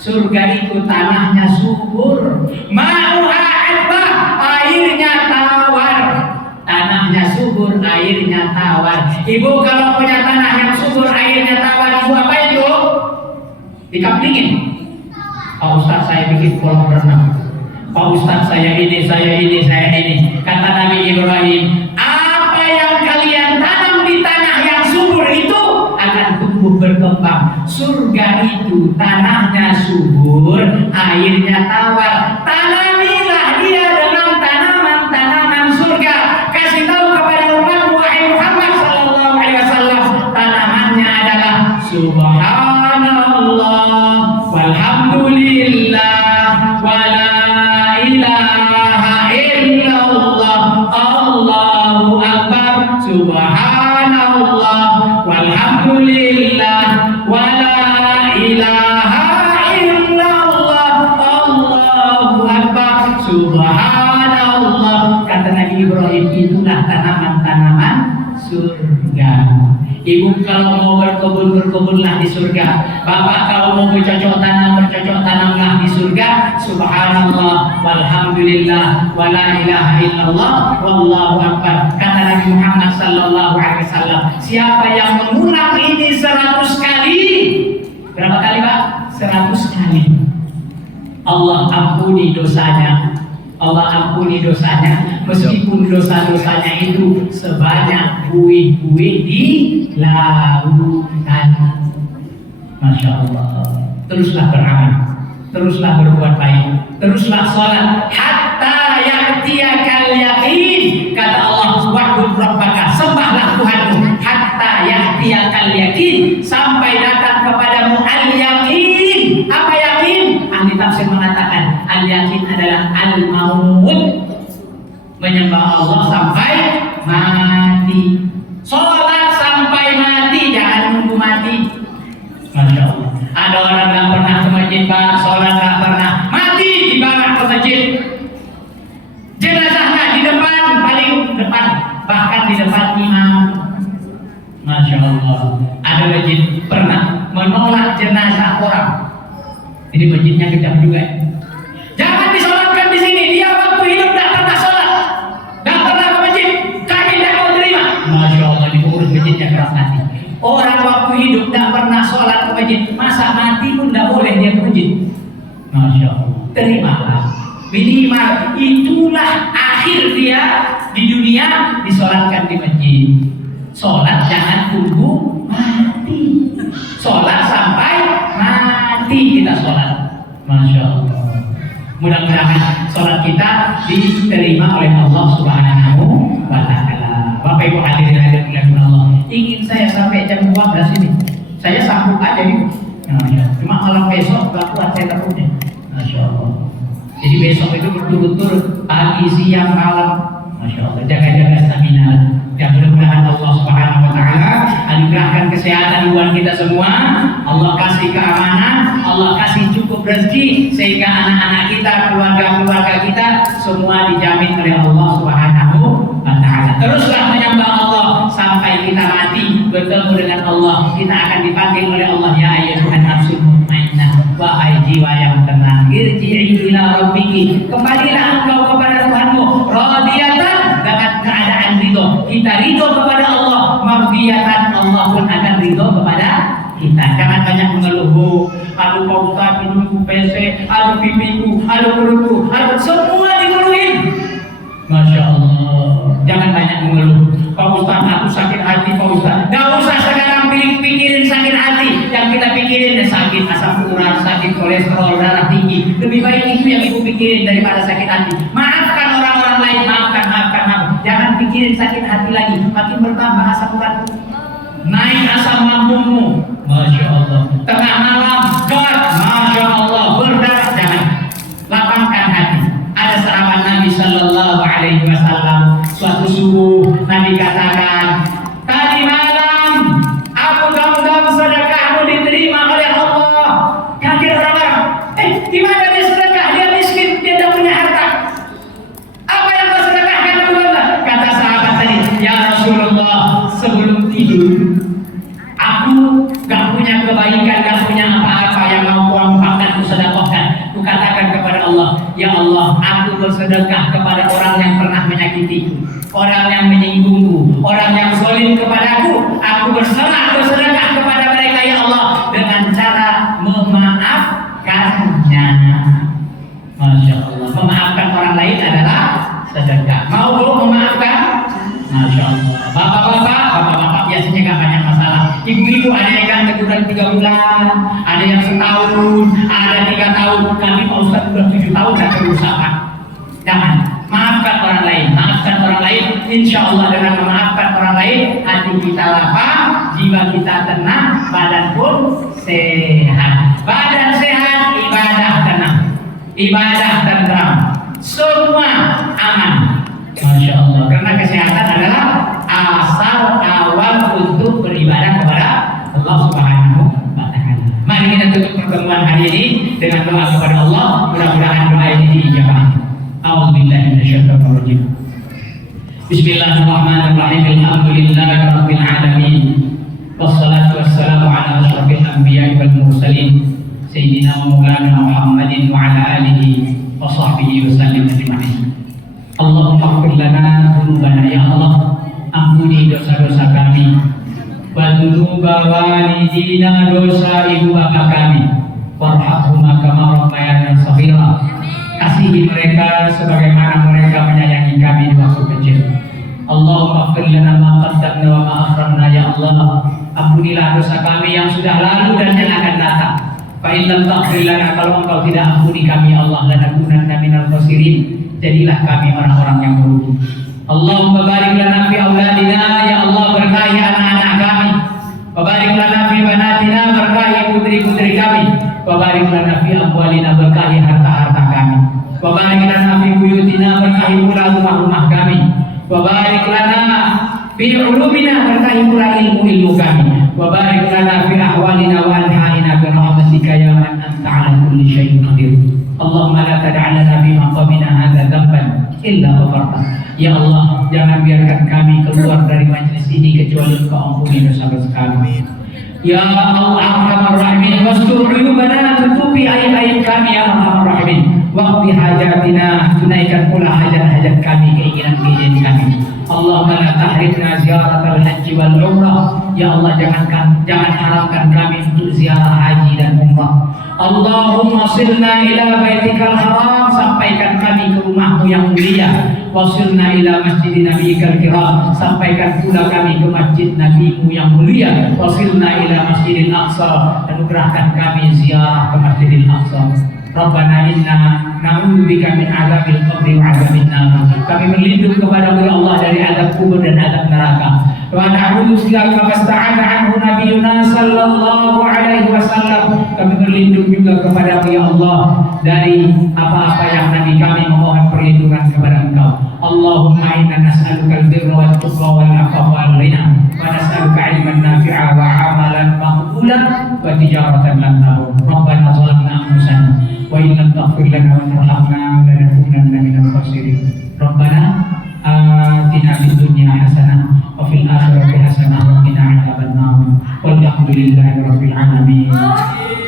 Surga itu tanahnya subur, ma'uha adbah, airnya tawar. Tanahnya subur, airnya tawar. Ibu kalau punya tanah yang subur, airnya tawar, ibu apa itu? Dikaplingin. Pak Ustaz, saya bikin kolam renang. Pak Ustaz, saya ini. Kata Nabi Ibrahim, apa yang kalian tanam di tanah yang subur itu akan tumbuh berkembang. Surga itu tanahnya subur, airnya tawar. Tanamilah dia dengan tanaman-tanaman surga. Kasih tahu kepada umatmu, wahai Muhammad Sallallahu Alaihi Wasallam, tanamannya adalah Subhanallah, walhamdulillah, wala ilaha illallah, Allahu Akbar, Subhanallah, walhamdulillah, wala ilaha illallah, Allahu Akbar, Subhanallah. Kata Nabi Ibrahim, itulah tanaman-tanaman surga. Ibu kalau mau berkebun-berkebunlah di surga. Bapak kalau mau bercocok tanamlah di surga. Subhanallah, walhamdulillah, wala ilaha illallah, wallahu akbar. Kata Nabi Muhammad Sallallahu Alaihi Wasallam, siapa yang mengulang ini 100 kali, berapa kali Pak? 100 kali, Allah ampuni dosanya. Allah ampuni dosanya, meskipun dosa-dosanya itu sebanyak buih-buih di lautan. Masya Allah. Teruslah beramal, teruslah berbuat baik, teruslah sholat hatta ya'tiyakal yaqin. Kata Allah, wa'bud rabbaka, sembahlah Tuhanmu hatta ya'tiyakal yaqin, sampai datang kepadamu al-yaqin. Apa yakin? Ahli tafsir mengatakan al-yakin adalah al-maut, menyembah Allah sampai mati, sholat sampai mati, jangan nunggu mati. Masya Allah. Ada orang yang pernah ke masjid Pak, sholat nggak pernah, mati dibawa ke masjid, jenazahnya di depan, paling depan, bahkan di depan imam. Masya Allah. Ada masjid pernah menolak jenazah orang. Jadi masjidnya kejam juga. Jangan disolatkan di sini. Dia waktu hidup tidak pernah sholat, tidak pernah ke masjid. Kami tidak mau terima. Masya Allah, di pengurus masjidnya keras hati. Orang waktu hidup tidak pernah sholat ke masjid, masa mati pun tidak boleh dia ke masjid. Masya Allah. Terimalah. Minimal itulah akhir dia di dunia, disolatkan di masjid. Sholat jangan tunggu mati. Sholat sampai mati kita sholat. Masya Allah. Mudah-mudahan sholat kita diterima oleh Allah Subhanahu wa Ta'ala. Bapak Ibu hadirin hadirin Allah, ingin saya sampai jam 12 ini, saya sanggup aja nih. Cuma malam besok gak kuat saya takutnya. Masya Allah. Jadi besok itu betul-betul pagi, siang, malam. Masya Allah. Jaga-jaga stamina. Ya, mudah-mudahan Allah Subhanahu wa Ta'ala anugerahkan kesehatan buat kita semua. Allah kasih keamanan, Allah kasih cukup rezeki, sehingga anak-anak kita, keluarga-keluarga kita semua dijamin oleh Allah Subhanahu wa Ta'ala. Teruslah menyembah Allah sampai kita mati bertemu dengan Allah. Kita akan dipanggil oleh Allah, ya ayyuhan nafsul mutmainnah, wahai jiwa yang tenang, irji'i ila rabbiki, kembalilah engkau kepada Tuhanmu, radiyatan, dengan keadaan ridho. Kita ridho kepada Allah, mardiyatan, Allah pun akan ridho kepada kita. Jangan banyak mengeluh. Aduh Pak Ustaz, hidungku pesek, aduh pipiku, aduh perutku, aduh semua dikeluhin. Masya Allah. Jangan banyak mengeluh. Pak Ustaz, aku sakit hati Pak Ustaz. Gak usah sekarang pikirin sakit hati. Yang kita pikirin sakit asam urat, sakit kolesterol, darah tinggi. Lebih baik itu yang ibu pikirin daripada sakit hati. Maafkan orang-orang lain, maafkan. Jangan pikirin sakit hati lagi. Makin bertambah asam urat, naik asam lambungmu. Masya Allah. Tengah malam, God, Masya Allah, berdarah. Jangan. Lapangkan hati. Ada sahabat Nabi Sallallahu Alaihi Wasallam. Suatu subuh Nabi katakan, tadi malam aku gaung-gaung sedekahmu diterima oleh Allah. Kaget orang-orang. Di mana dia sedekah? Dia miskin, dia tidak punya harta. Apa yang kau sedekahkan kepada Allah? Kata sahabat tadi, ya Rasulullah, sebelum tidur aku gak punya kebaikan, gak punya apa-apa yang mau kuampakkan, kusedekahkan. Kukatakan kepada Allah, ya Allah, aku bersedekah kepada orang yang pernah menyakitiku, orang yang menyinggungku, orang yang zalim kepadaku. Aku bersedekah kepada mereka ya Allah dengan cara memaafkannya. Masya Allah. Memaafkan orang lain adalah sedekah. Mau belum memaafkan? Masya Allah. Bapak-bapak biasanya gak banyak masalah. Ibu-ibu ada yang kan teguran 3 bulan, ada yang setahun, ada 3 tahun. Kami Pak Ustaz sudah 7 tahun saya berusaha. Jangan. Maafkan orang lain. Maafkan orang lain. Insya Allah dengan memaafkan orang lain, hati kita lapang, jiwa kita tenang, badan pun sehat. Badan sehat, ibadah tenang, ibadah tenang, semua aman. Masya Allah. Karena kesehatan adalah asal awal untuk beribadah kepada Allah Subhanahu wa Ta'ala. Mari kita tutup pertemuan hari ini dengan doa kepada Allah. Mudah-mudahan doa ini dijawab. A'udzubillahi minasyaitonir rajim. Bismillahirrahmanirrahim. Alhamdulillahirabbil alamin. Wassalatu wassalamu ala asyrafil anbiya'i wal mursalin sayyidina Maulana Muhammadin wa ala alihi wa sahbihi wasallam ajma'in. Allahumma ighfir lana dzunubana, ya Allah, ampuni dosa-dosa kami, wa dzunuba walidina, dosa ibu bapak kami, warhamhuma kama rabbayana shaghira. Kasihi mereka sebagaimana mereka menyayangi kami di waktu kecil. Allahumma ighfir lana ma qaddamna wa ma akharna, ya Allah, ampunilah dosa kami yang sudah lalu dan yang akan datang. Fa in lam taghfir lana, kalau Engkau tidak ampuni kami, Allah, lanakunanna minal khasirin, jadilah kami orang-orang yang merugi. Allahumma barik lana fi auladina, ya Allah, berkahi anak-anak kami. Wa barik lana fi banatina, berkahi putri-putri kami. Wa barik lana fi amwalina, berkahi harta-harta kami. Wa barik lana fi buyutina, berkahi pula rumah-rumah kami. Wa barik lana fi ulumina, berkahi pula ilmu-ilmu kami. Wa barik lana fi ahwalina wa anha'ina bi rahmatika ya man anta 'ala kulli syai'in qadir. Allahumma la tad'alna fi maqamina hadza dzamban illa ghafarta. Ya Allah, jangan biarkan kami keluar dari majelis ini kecuali Engkau ampuni dosa-dosa kami. Ya Allah Arhamar Rahimin, wastur uyubana, tutupi aib-aib kami ya Arhamar Rahimin. Waqti hajatina, tunaikan pula hajat-hajat kami, keinginan-keinginan kami. Allahumma la tahrimna ziyaratal haji wal umrah. Ya Allah, jangan haramkan kami untuk ziarah haji dan umrah. Allahumma silna ila baitikal haram, sampaikan kami ke rumahmu yang mulia. Wasilna ila masjid nabiyikal kiram, sampaikan pula kami ke masjid nabimu yang mulia. Wasilna ila masjidil aqsa, anugerahkan kami ziarah ke masjidil aqsa. Rabbana inna na'udzubika min adzabil qabri wa adzabin nar. Kami berlindung kepada Allah dari azab kubur dan azab neraka. Wa na'udzubika kama sta'ana anhu nabiyuna sallallahu alaihi wasallam. Kami berlindung juga kepada Allah dari apa-apa yang Nabi kami memohon perlindungan kepada Engkau. Allahumma inna nas'aluka al-birra wat tuqa wal afafa wal ghina, wa nas'aluka ilman nafi'a wa 'amalan maqbulan wa tijaratan lan tabur. Rabbana zalamna anfusana wa in lam taghfir lana wa tarhamna lanakunanna minal khasirin. Rabbana atina fid dunya hasanah wa fil akhirati hasanah wa qina adzabannar. Walhamdulillahi rabbil alamin.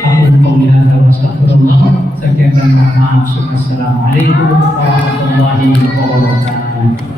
Aku qouli hadza wa astaghfirullah. Sekian dan mohon maaf. Assalamualaikum warahmatullahi wabarakatuh.